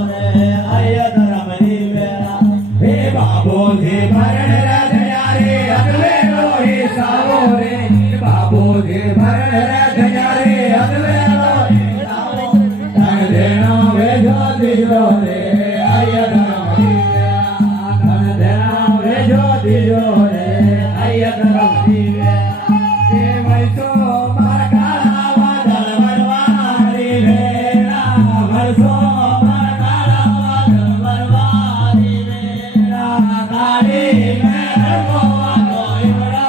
રે આય ધર્મરી વેળા એ બાબુજી બાબો જે ભર દીજો રે આયા ધરમ ધેરા વેજો દીજો રે આયા ધરમ દીવે તે વૈસો માર કાળા વાદળ વરવારી વેરા વૈસો માર કાળા વાદળ વરવારી વેરા તાળી મેર કોવાનો હિમડો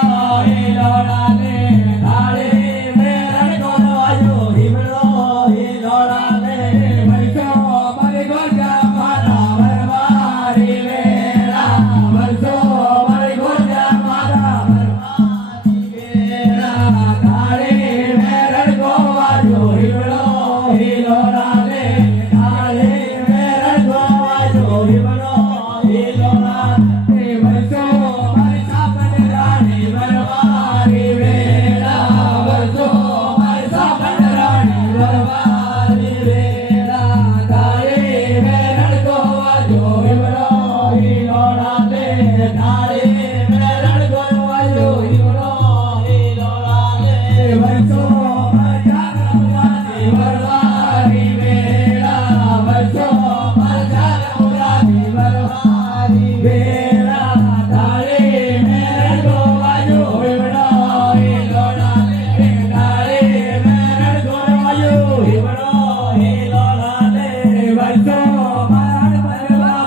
હિલોડા ને તાળી મેર કોવાનો હિમડો હિલોડા ને વૈસો મારી ગોજા માતા વરવારી વેરા વૈસો મારી ગોજા માતા વરવારી વેરા તાળી મેર કોવાનો હિમડો હિલોડા ને તાળી મેર કોવાનો હિમડો હિલોડા ને વૈસો મારી સાપન રાણી વરવારી વેરા વૈસો મારી સાપન રાણી વરવારી વેરા તાળી મેર કોવાનો હિમડો હિલોડા ને તાળી મેર કોવાનો હિમડો હિલોડા ને વૈસો મારી જાગરાની વરવારી વેરા વૈસો મારી જાગરાની વરવારી વેરા તાળી મેર કોવાનો હિમડો હિલોડા ને તાળી મેર કોવાનો હિમડો હિલોડા ને વૈસો મારા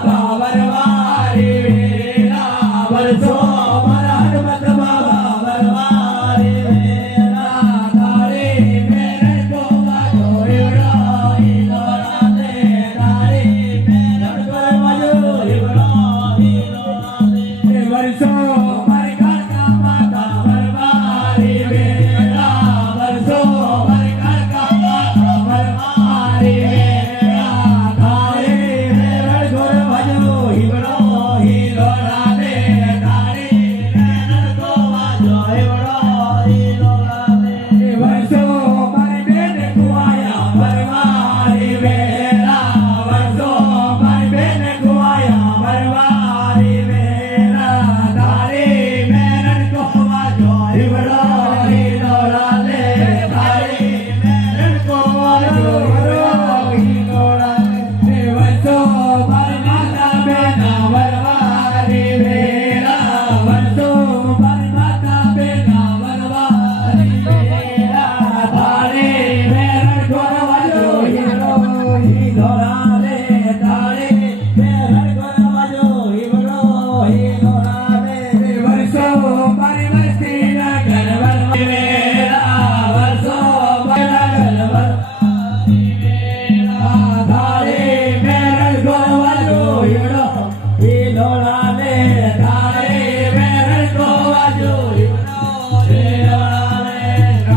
બાબા વરવારી વેરા વૈસો મારા બાબા વરવારી વેરા તાળી મેર કોવાનો હિમડો હિલોડા ને તાળી મેર કોવાનો હિમડો હિલોડા ને વૈસો મારી કાકા માતા વરવારી વેરા વૈસો મારી કાકા માતા વરવારી વેરા તાળી મેર કોવાનો હિમડો હિલોડા ને તાળી મેર કોવાનો હિમડો હિલોડા ને વૈસો મારી બેન કુવાયા વરવારી વેરા વૈસો મારી બેન કુવાયા વરવારી વેરા તાળી મેર કોવાનો હિમડો હિલોડા ને તાળી મેર કોવાનો હિમડો હિલોડા ને વૈસો મારી માતા બેન વરવારી વેરા વૈસો મારી માતા બેન વરવારી વેરા તાળી મેર કોવાનો હિમડો હિલોડા ને તાળી મેર કોવાનો હિમડો હિલોડા ને વૈસો મારી મસ્તી ના ઘર વરવારી વેરા વૈસો મારી ઘર વરવારી વેરા તાળી મેર કોવાનો હિમડો હિલોડા ને તાળી મેર કોવાનો હિમડો હિલોડા ને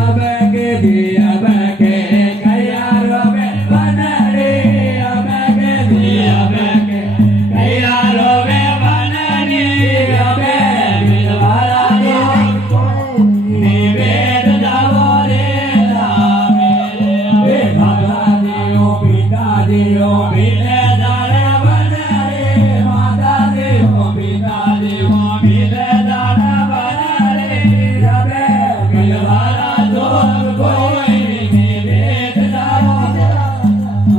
અબે કે દિયા બેકે કૈયાર અબે બનડી અબે કે દિયા બેકે કૈયાર અબે બનડી અબે બિલવારા નિવેદ જાવો રે રામે રે ભગવાન દિયો પિતા દિયો બિલે જાણે બનડે માતા દિયો પિતા દિયો બિલે જાણે બનડે અબે બિલવારા જોગ કોઈ નિવેદ જાવો રે રામે રે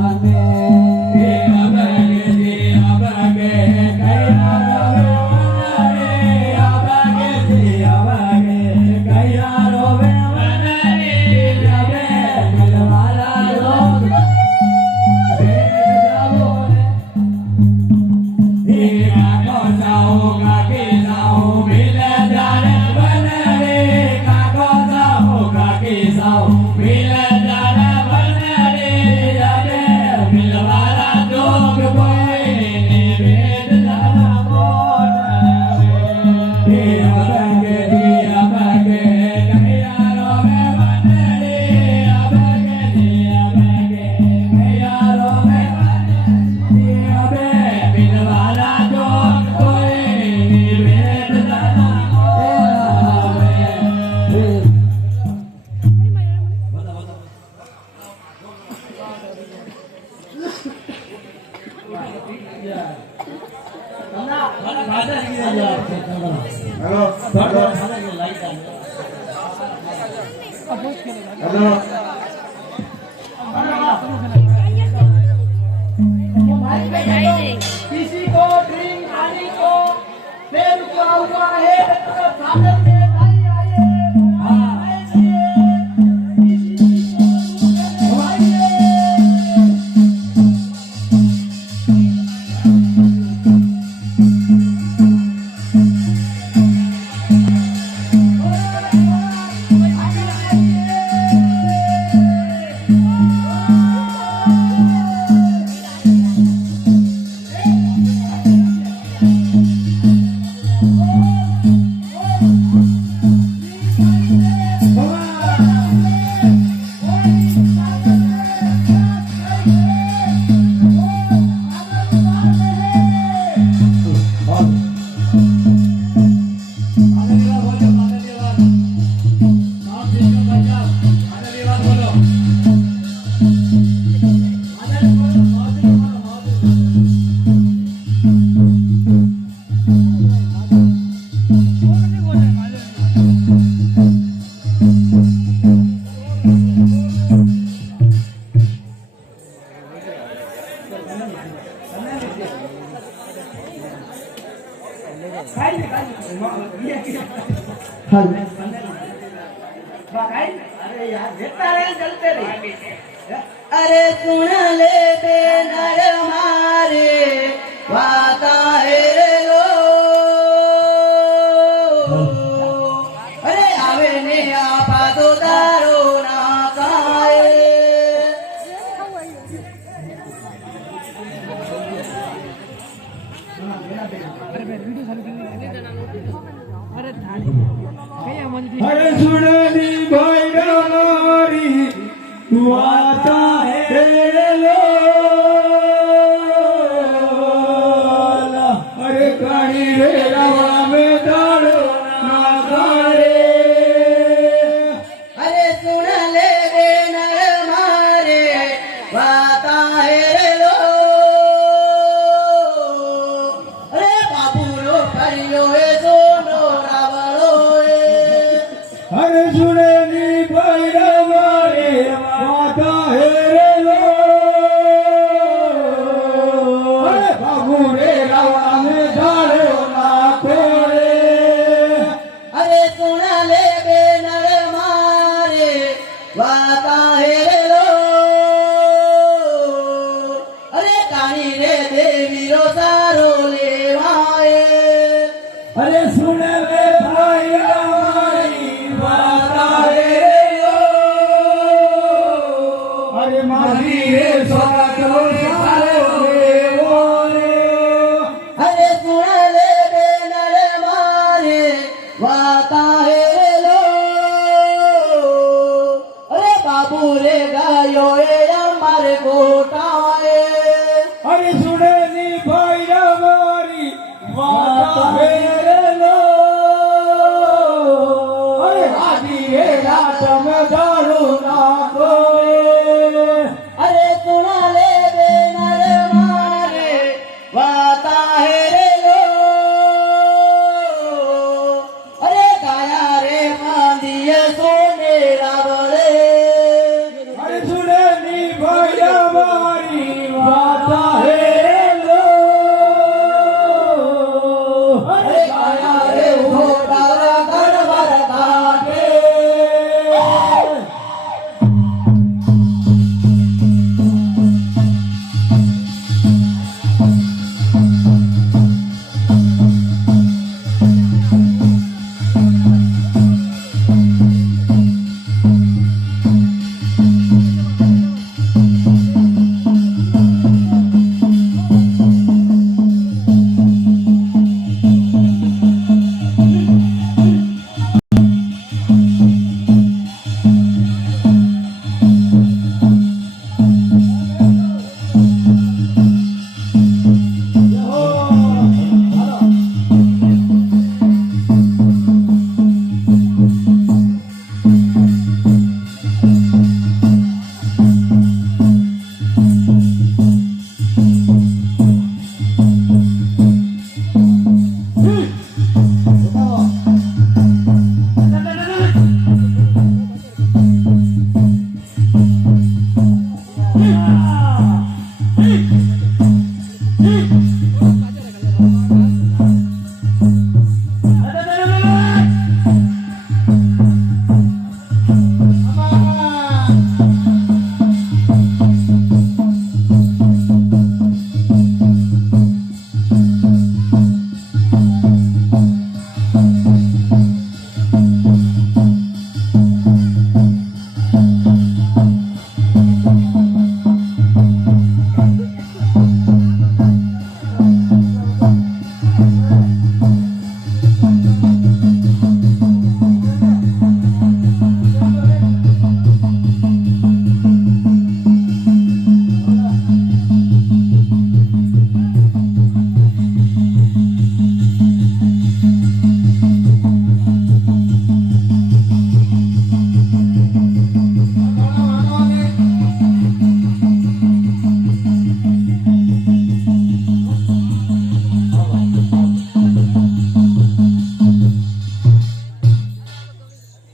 અબે કે દિયા બેકે કૈયાર અબે બનડી અબે કે દિયા બેકે કૈયાર અબે બનડી અબે બિલવારા જોગ હેલો अरे यार जितना रहे चलते रहे। अरे सुन ले बे नर मारे वाता है रे लो अरे आवे ने आपा तो दारो ना काए અરે સુણની ભૈરવરી વાતા હે લો અરે કાણી રે રાવણા મે દાડો ના ગાળે अरे सुन ले बे नर मारे वाता है रे लो अरे बाबू रो करियो है सोनो रावणो અરે સુણની ભૈરવરી વાતા હે લો અરે બાબુ રે રાવણા મે દાડો ના કોળે अरे सुन ले बे नर मारे वाता है रे लो अरे कानी रे देवी रो सारो लेवाए અરે સુણ લે ભાઈ અમારી વાતા રે લો અરે મારી રે સ્વાગતો સારો લેવો રે अरे सुन ले बे नर मारे वाता है रे लो अरे बाबू रे गायो ए अमर गोटाए અરે સુણની ભાઈ અમારી વાતા રે લો અરે આજી રે રાતમ દાડો ના કોળે अरे सुन ले बे नर मारे वाता है रे लो अरे काया रे मांदिए सोने रावले અરે સુણની ભાઈ અમારી વાતા હે લો अरे काया रे उहो तारा गरबर घाटे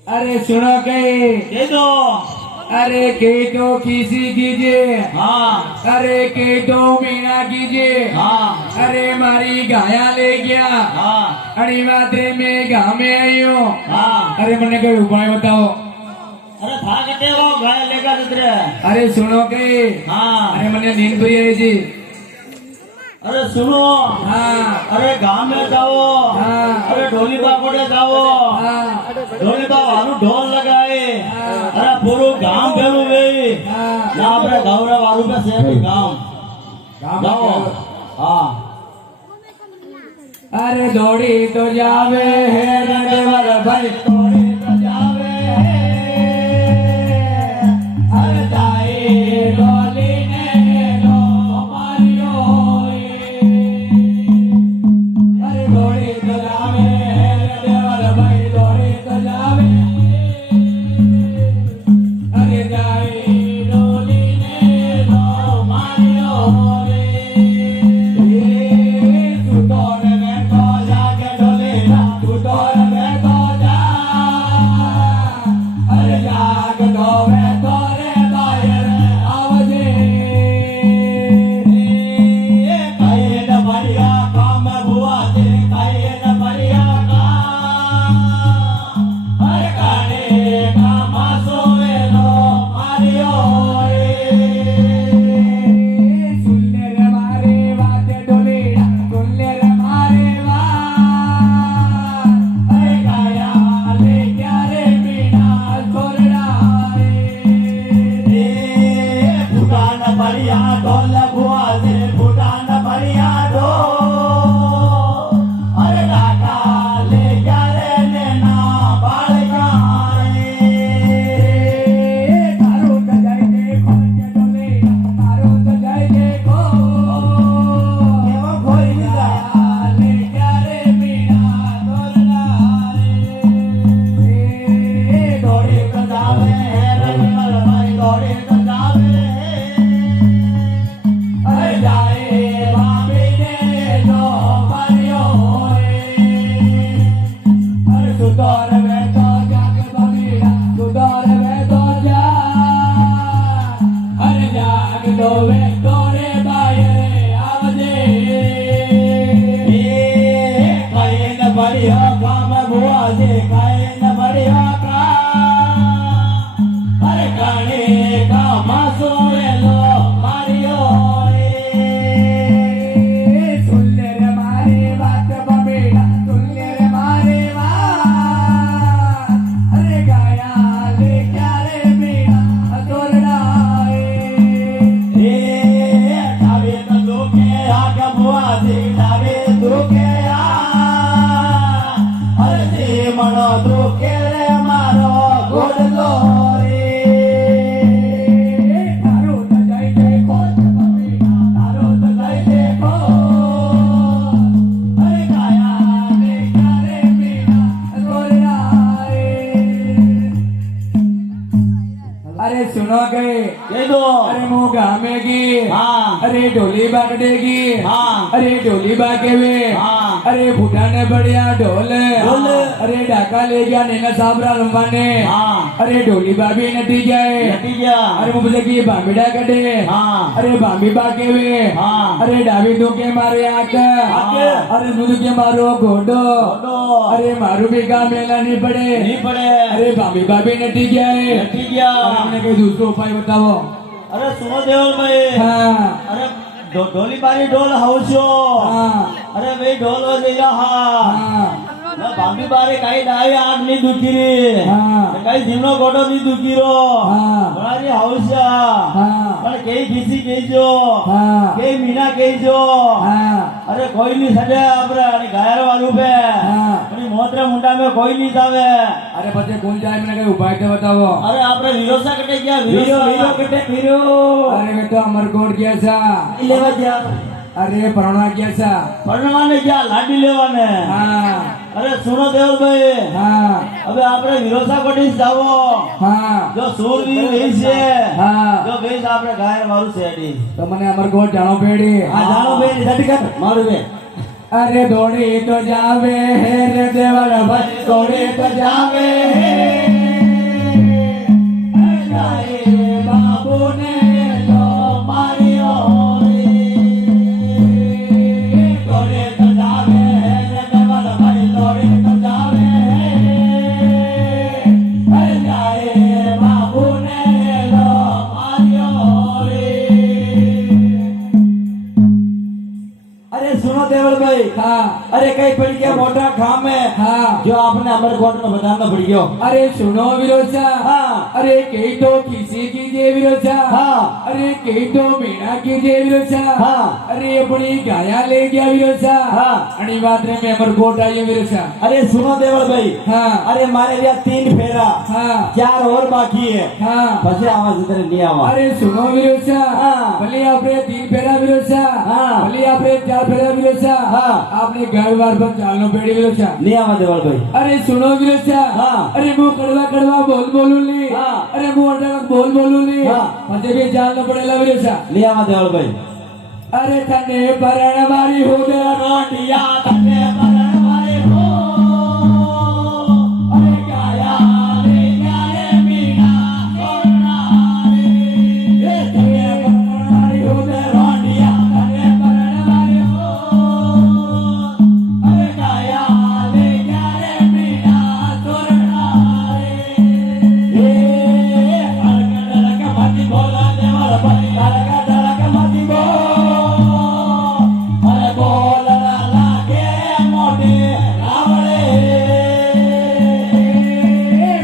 અરે સુનો કે दे दो अरे के तो किसी कीजिए, हाँ अरे के तो मीना कीजिए, हाँ अरे मारी गाया ले गया, हाँ अड़ी मात्रे में गाँव में आई हूँ। हाँ अरे मैंने कोई उपाय बताओ। अरे था कहते वो गाय लेकर उतरे। अरे सुनो के, हाँ अरे मैंने नींद पूरी आई थी। अरे सुनो, हाँ अरे गांव में जाओ, हाँ। अरे ढोली बापोड़े जाओ, हाँ ढोली बाबू ढोल लगाए, अरे पूरो गांव भेलू वे हाँ ना अपने गौरव वालू पे से गांव जाओ। हाँ अरे दौड़ी तो जावे है नटवर भाई, दौड़ी तो जावे है। अरे जाए डोली ने लो मारियो होए। अरे दौड़ी तो जावे है नटवर भाई, दौड़ी तो जावे। अरे जाए डोली ने लो मारियो होए। अरे सुनो गए, कह दो। अरे मुँह गामेगी, हाँ अरे ढोली बागड़ेगी, हाँ अरे ढोली बागे वे, हाँ अरे भूटा ने बढ़िया ढोल, ढोल। अरे डाका ले गया नैना साबरा लंबा ने, हाँ अरे ढोली बाबी नटी गए, नटी गया। अरे मुझे की बामिडा कटे, हाँ अरे बामी बागे वे, हाँ अरे डावी दो के मारे आक, अरे दूध के मारो घोडो, दो अरे मारू भी का मेला नहीं पड़े, नहीं पड़े। अरे बामी बाबी नटी गए, नटी गया। आपने कोई दूसरा उपाय बताओ। अरे सुनो देवल भाई, हाँ अरे ढोली बारी ढोल हाउसो, हाँ अरे भाई ढोल हो गया। हाँ हाँ बांबी बारे कई डाई आठ नहीं दुखी रे, हाँ कई धीमनो गोटो नहीं दुखी रो, हाँ बड़ी हाउसा, हाँ पर कई किसी कही जो, हाँ कई मीना कही जो, हाँ अरे कोई नहीं सजे अपने अरे गायर वालू पे, हाँ अपनी मोत्रे मुंडा में कोई नहीं जावे। अरे बच्चे कौन जाए मैंने कोई उपाय तो बताओ। अरे आपने विरोसा कटे क्या वीरो विरोसा कटे वीरो, अरे मैं तो अमरकोट गया था, लेवा दिया अरे परोना गया था, पढ़ने क्या लाडी लेवाने। हाँ अरे सुनो देवल भाई, हाँ अबे आपने विरोसा कोटी जाओ, हाँ जो सूरवीर वेश है, हाँ जो वेश आपने गायर मारू सेडी। तो मैंने अमरकोट जानो पेड़ी, हाँ जानो बे झट कर मारू बे। अरे दौड़ी तो जावे है रे देवर भाई, दौड़ी तो जावे है, भाई हाँ अरे कई पड़ गया मोटा काम है हाँ जो आपने अमरकोट में बताना पड़ गया अरे सुनो विरोचा हाँ अरे कहीं तो किसी कीजिए विरोचा हाँ अरे कहीं तो मीणा कीजिए विरोचा हाँ अरे अपनी गाया ले गया विरोचा हाँ अनिवार्य में अमरकोट आइए विरोचा अरे सुनो देवल भाई हाँ अरे मारे लिया 3 फेरा हाँ 4 और बाकी है हाँ बस आवाज इधर नहीं आवा अरे सुनो विरोचा हाँ। भले आपने 3 फेरा विरोचा हाँ। भले आपने 4 फेरा विरोचा हाँ। आपने घर बार पर चालो पेड़ी विरोचा नहीं आवा देवल भाई अरे सुनो विरोचा हाँ। अरे मुंह कड़वा कड़वा बोलू ली हाँ। अरे मुंह अटक बोलू ली हाँ। मुझे भी जानना पड़ेगा विरोचा नहीं आवा देवल भाई अरे थने परण मारी हो दे रोटिया तन्ने मरण मारे हो अरे गाया ले गाए मीना सोना रे तन्ने मरण मारे हो दे रोटिया तन्ने मरण मारे हो अरे गाया ले गाए मीना सोना रे अलग मत बोला देवर भाई अलग मत बोल अरे बोलना लागे मोटे रावड़े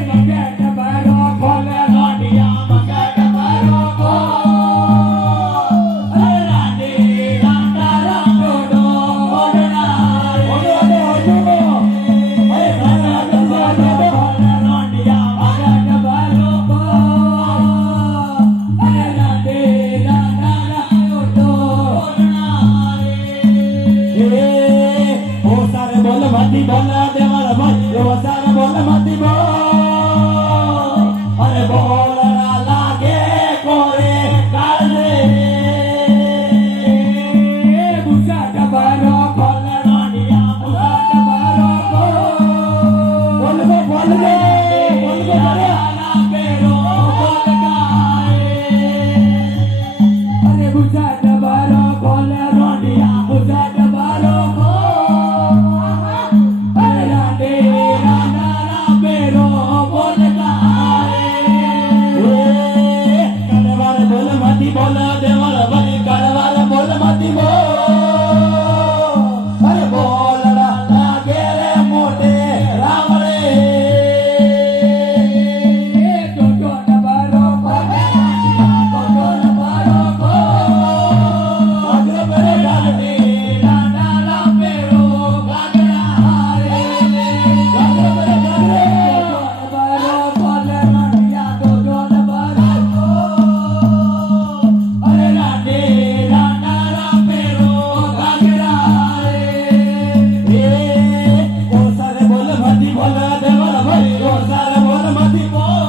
मगट बारो खोले रोटिया मगट बारो को अरे रानी रांडा रांडो ओडना ओडो अरे रांडा रांडो खोले रोटिया मगट बारो को अरे रानी रांडा रांडो ओडना ओ सारे बोल मती बोल देवर भाई ओ सारे बोल मती बोल अरे बोल लागे कोरे काले बुझा डबारो खोल रोटिया बुझा डबारो को बोल अरे ना पेरो बोल गाए अरे बुझा डबारो खोल रोटिया बुझा डबारो को अरे राडे राना पेरो बोल गाए कड़वार बोल मती बोल देवर भाई कड़वार बोल मती बोल अरे बोल लागे रे मोटे रावड़े तो डबारो को तो डबारो को अग्र मेरे गाने राना पेरो गागरा रे अग्र मेरे गाने डबारो बोल मटिया तो डबारो को अरे राडे राना पेरो गागरा रे ओ सारे बोल मती बोल देवर भाई ओ सारे बोल मती बोल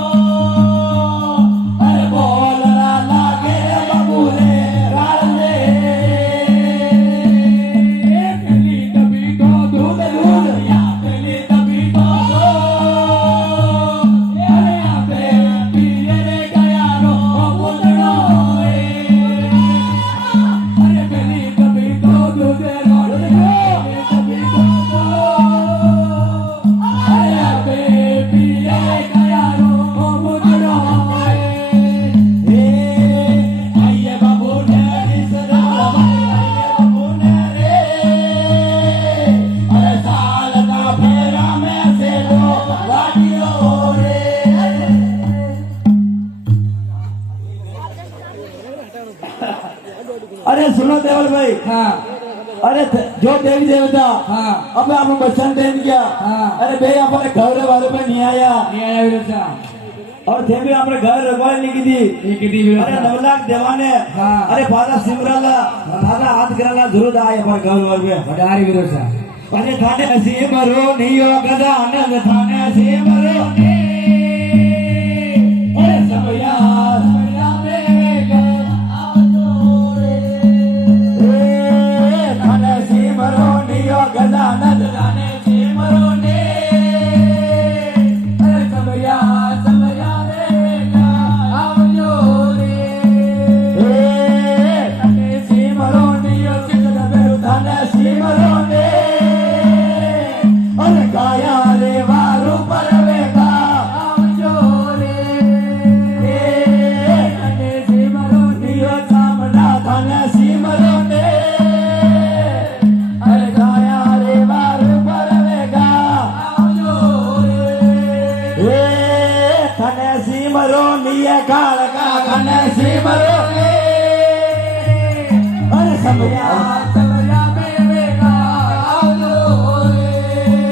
अरे बोल लागे बाबू रे राले कली तभी तो दूध दूध या कली तभी तो अरे या पे पिए रे गया रो मुंडनो अरे कली तभी तो दूध रोड कली तभी तो अरे या पे पिए रे गया रो मुंडनो आइए बाबू ने सदा आइए बाबू ने रे अरे साल का फेरा में से लो वाडियो रे अरे सुनो देवल भाई हाँ अरे जो देवी देवता हाँ अब आपने बच्चन दे दिया हाँ। अरे भाई अपने घर वाले पे नहीं आया नहीं आया विरोचा और थे भी अपने घर रखवाली नहीं की थी ये कितनी अरे विरोचा 9 लाख देवाने हाँ। अरे फादा सिमराला फादा हाथ कराला जरूर आए पर घर वाले बडारी विरोचा अरे थाने सिमरो नहीं हो गदा अनंद थाने सिमरो ने अरे समया समया में आवो रे थाने सिमरो नहीं हो गदा अनंद थाने सिमरो ने अरे समया समया में आवो रे थाने सिमरो नहीं हो गदा बेरु थाने सिमरो ने अरे गाया रे वारू परवेगा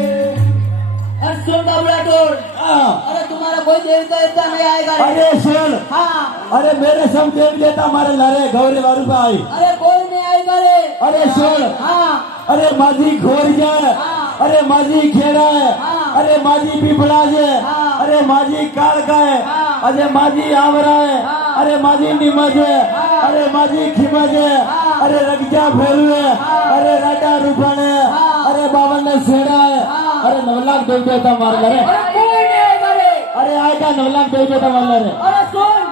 अरे सुन बाबूला टोल अरे तुम्हारा कोई देवता इतना नहीं आएगा रे। अरे सुन हाँ अरे मेरे सब देवी देवता मारे लड़े गौरी वारू भाई अरे कोई नहीं आएगा रे। अरे सुन हाँ अरे माझी खोरिया अरे माझी खेड़ा अरे माझी पिपड़ा है अरे माझी कालका है अरे माझी आवरा है अरे माझी निमज है अरे माझी खिमज है अरे रगजा फेरू है अरे राजा रूपण है अरे बावन सेड़ा है अरे 9 लाख देवी देवता मार ले अरे कोई नहीं आएगा रे। अरे आएगा 9 लाख देवी देवता मार ले अरे सुन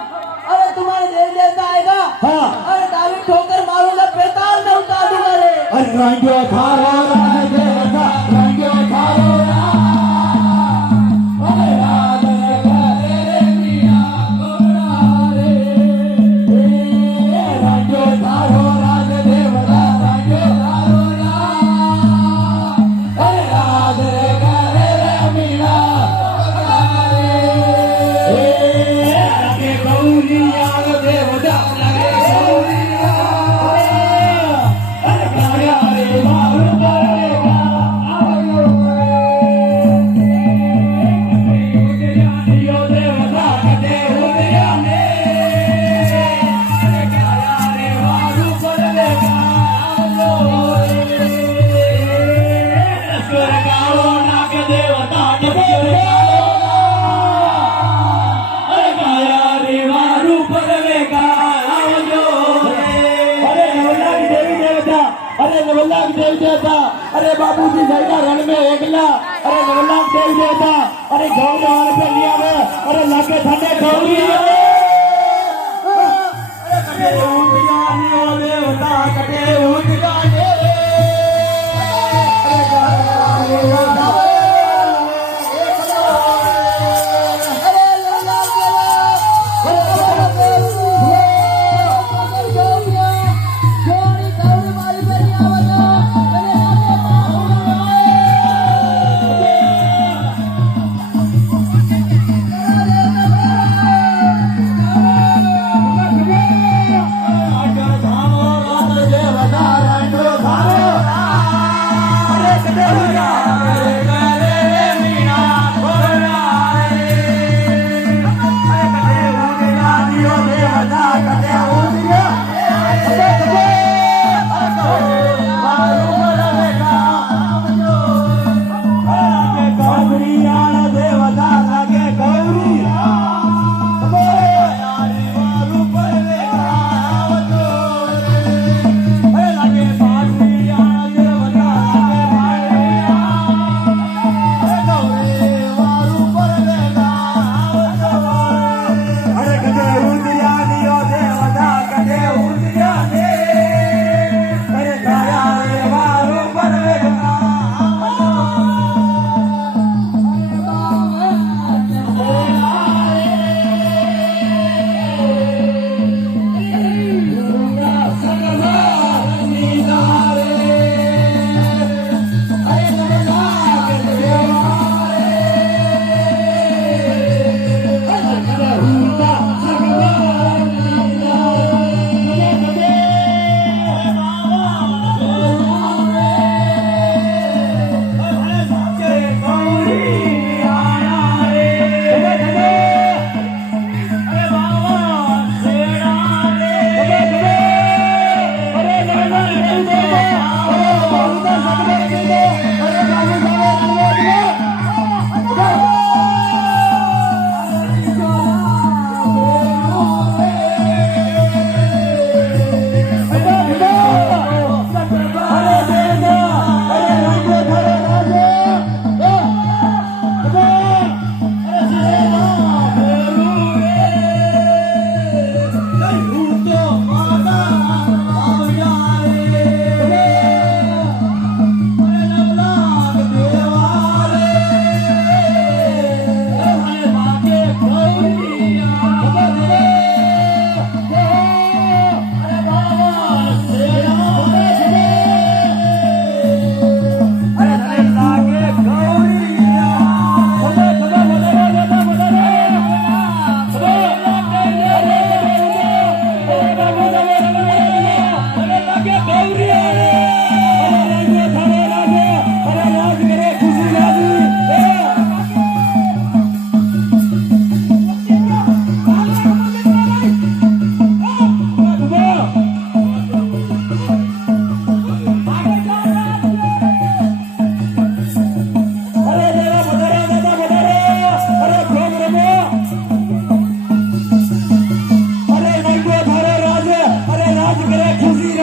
अरे तुम्हारे देव देवता आएगा हाँ अरे दावी ठोकर मारूंगा पेताल में उतार दूंगा रे। अरे रंगो थारो राज देवता रंगो थारो अरे बाबूजी जाएगा रण में एकला अरे 9 लाख देवी देवता अरे गौर पे लिया में अरे लाके ठंडे गौरी कटे ऊंट गाने ओ देवता कटे ऊंट गाने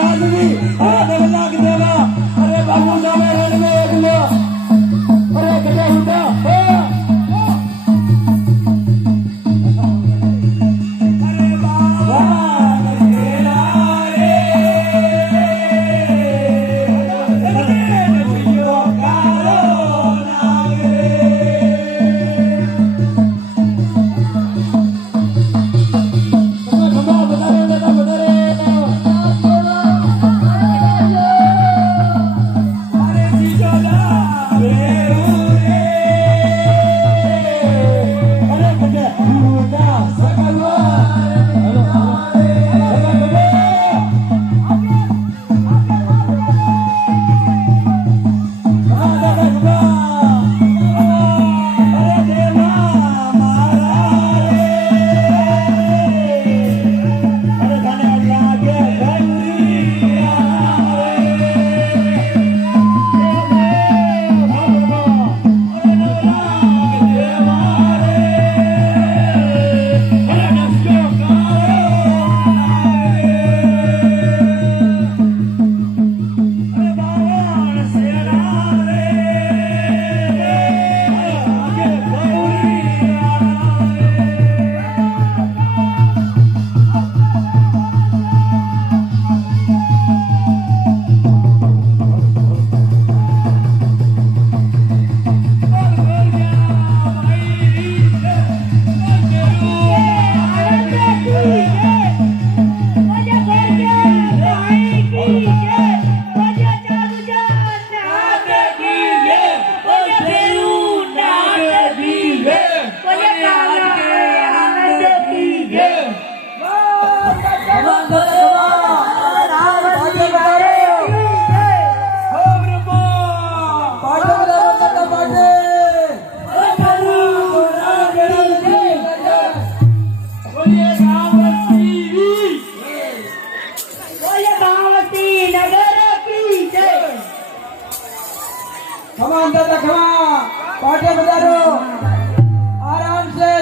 હાથની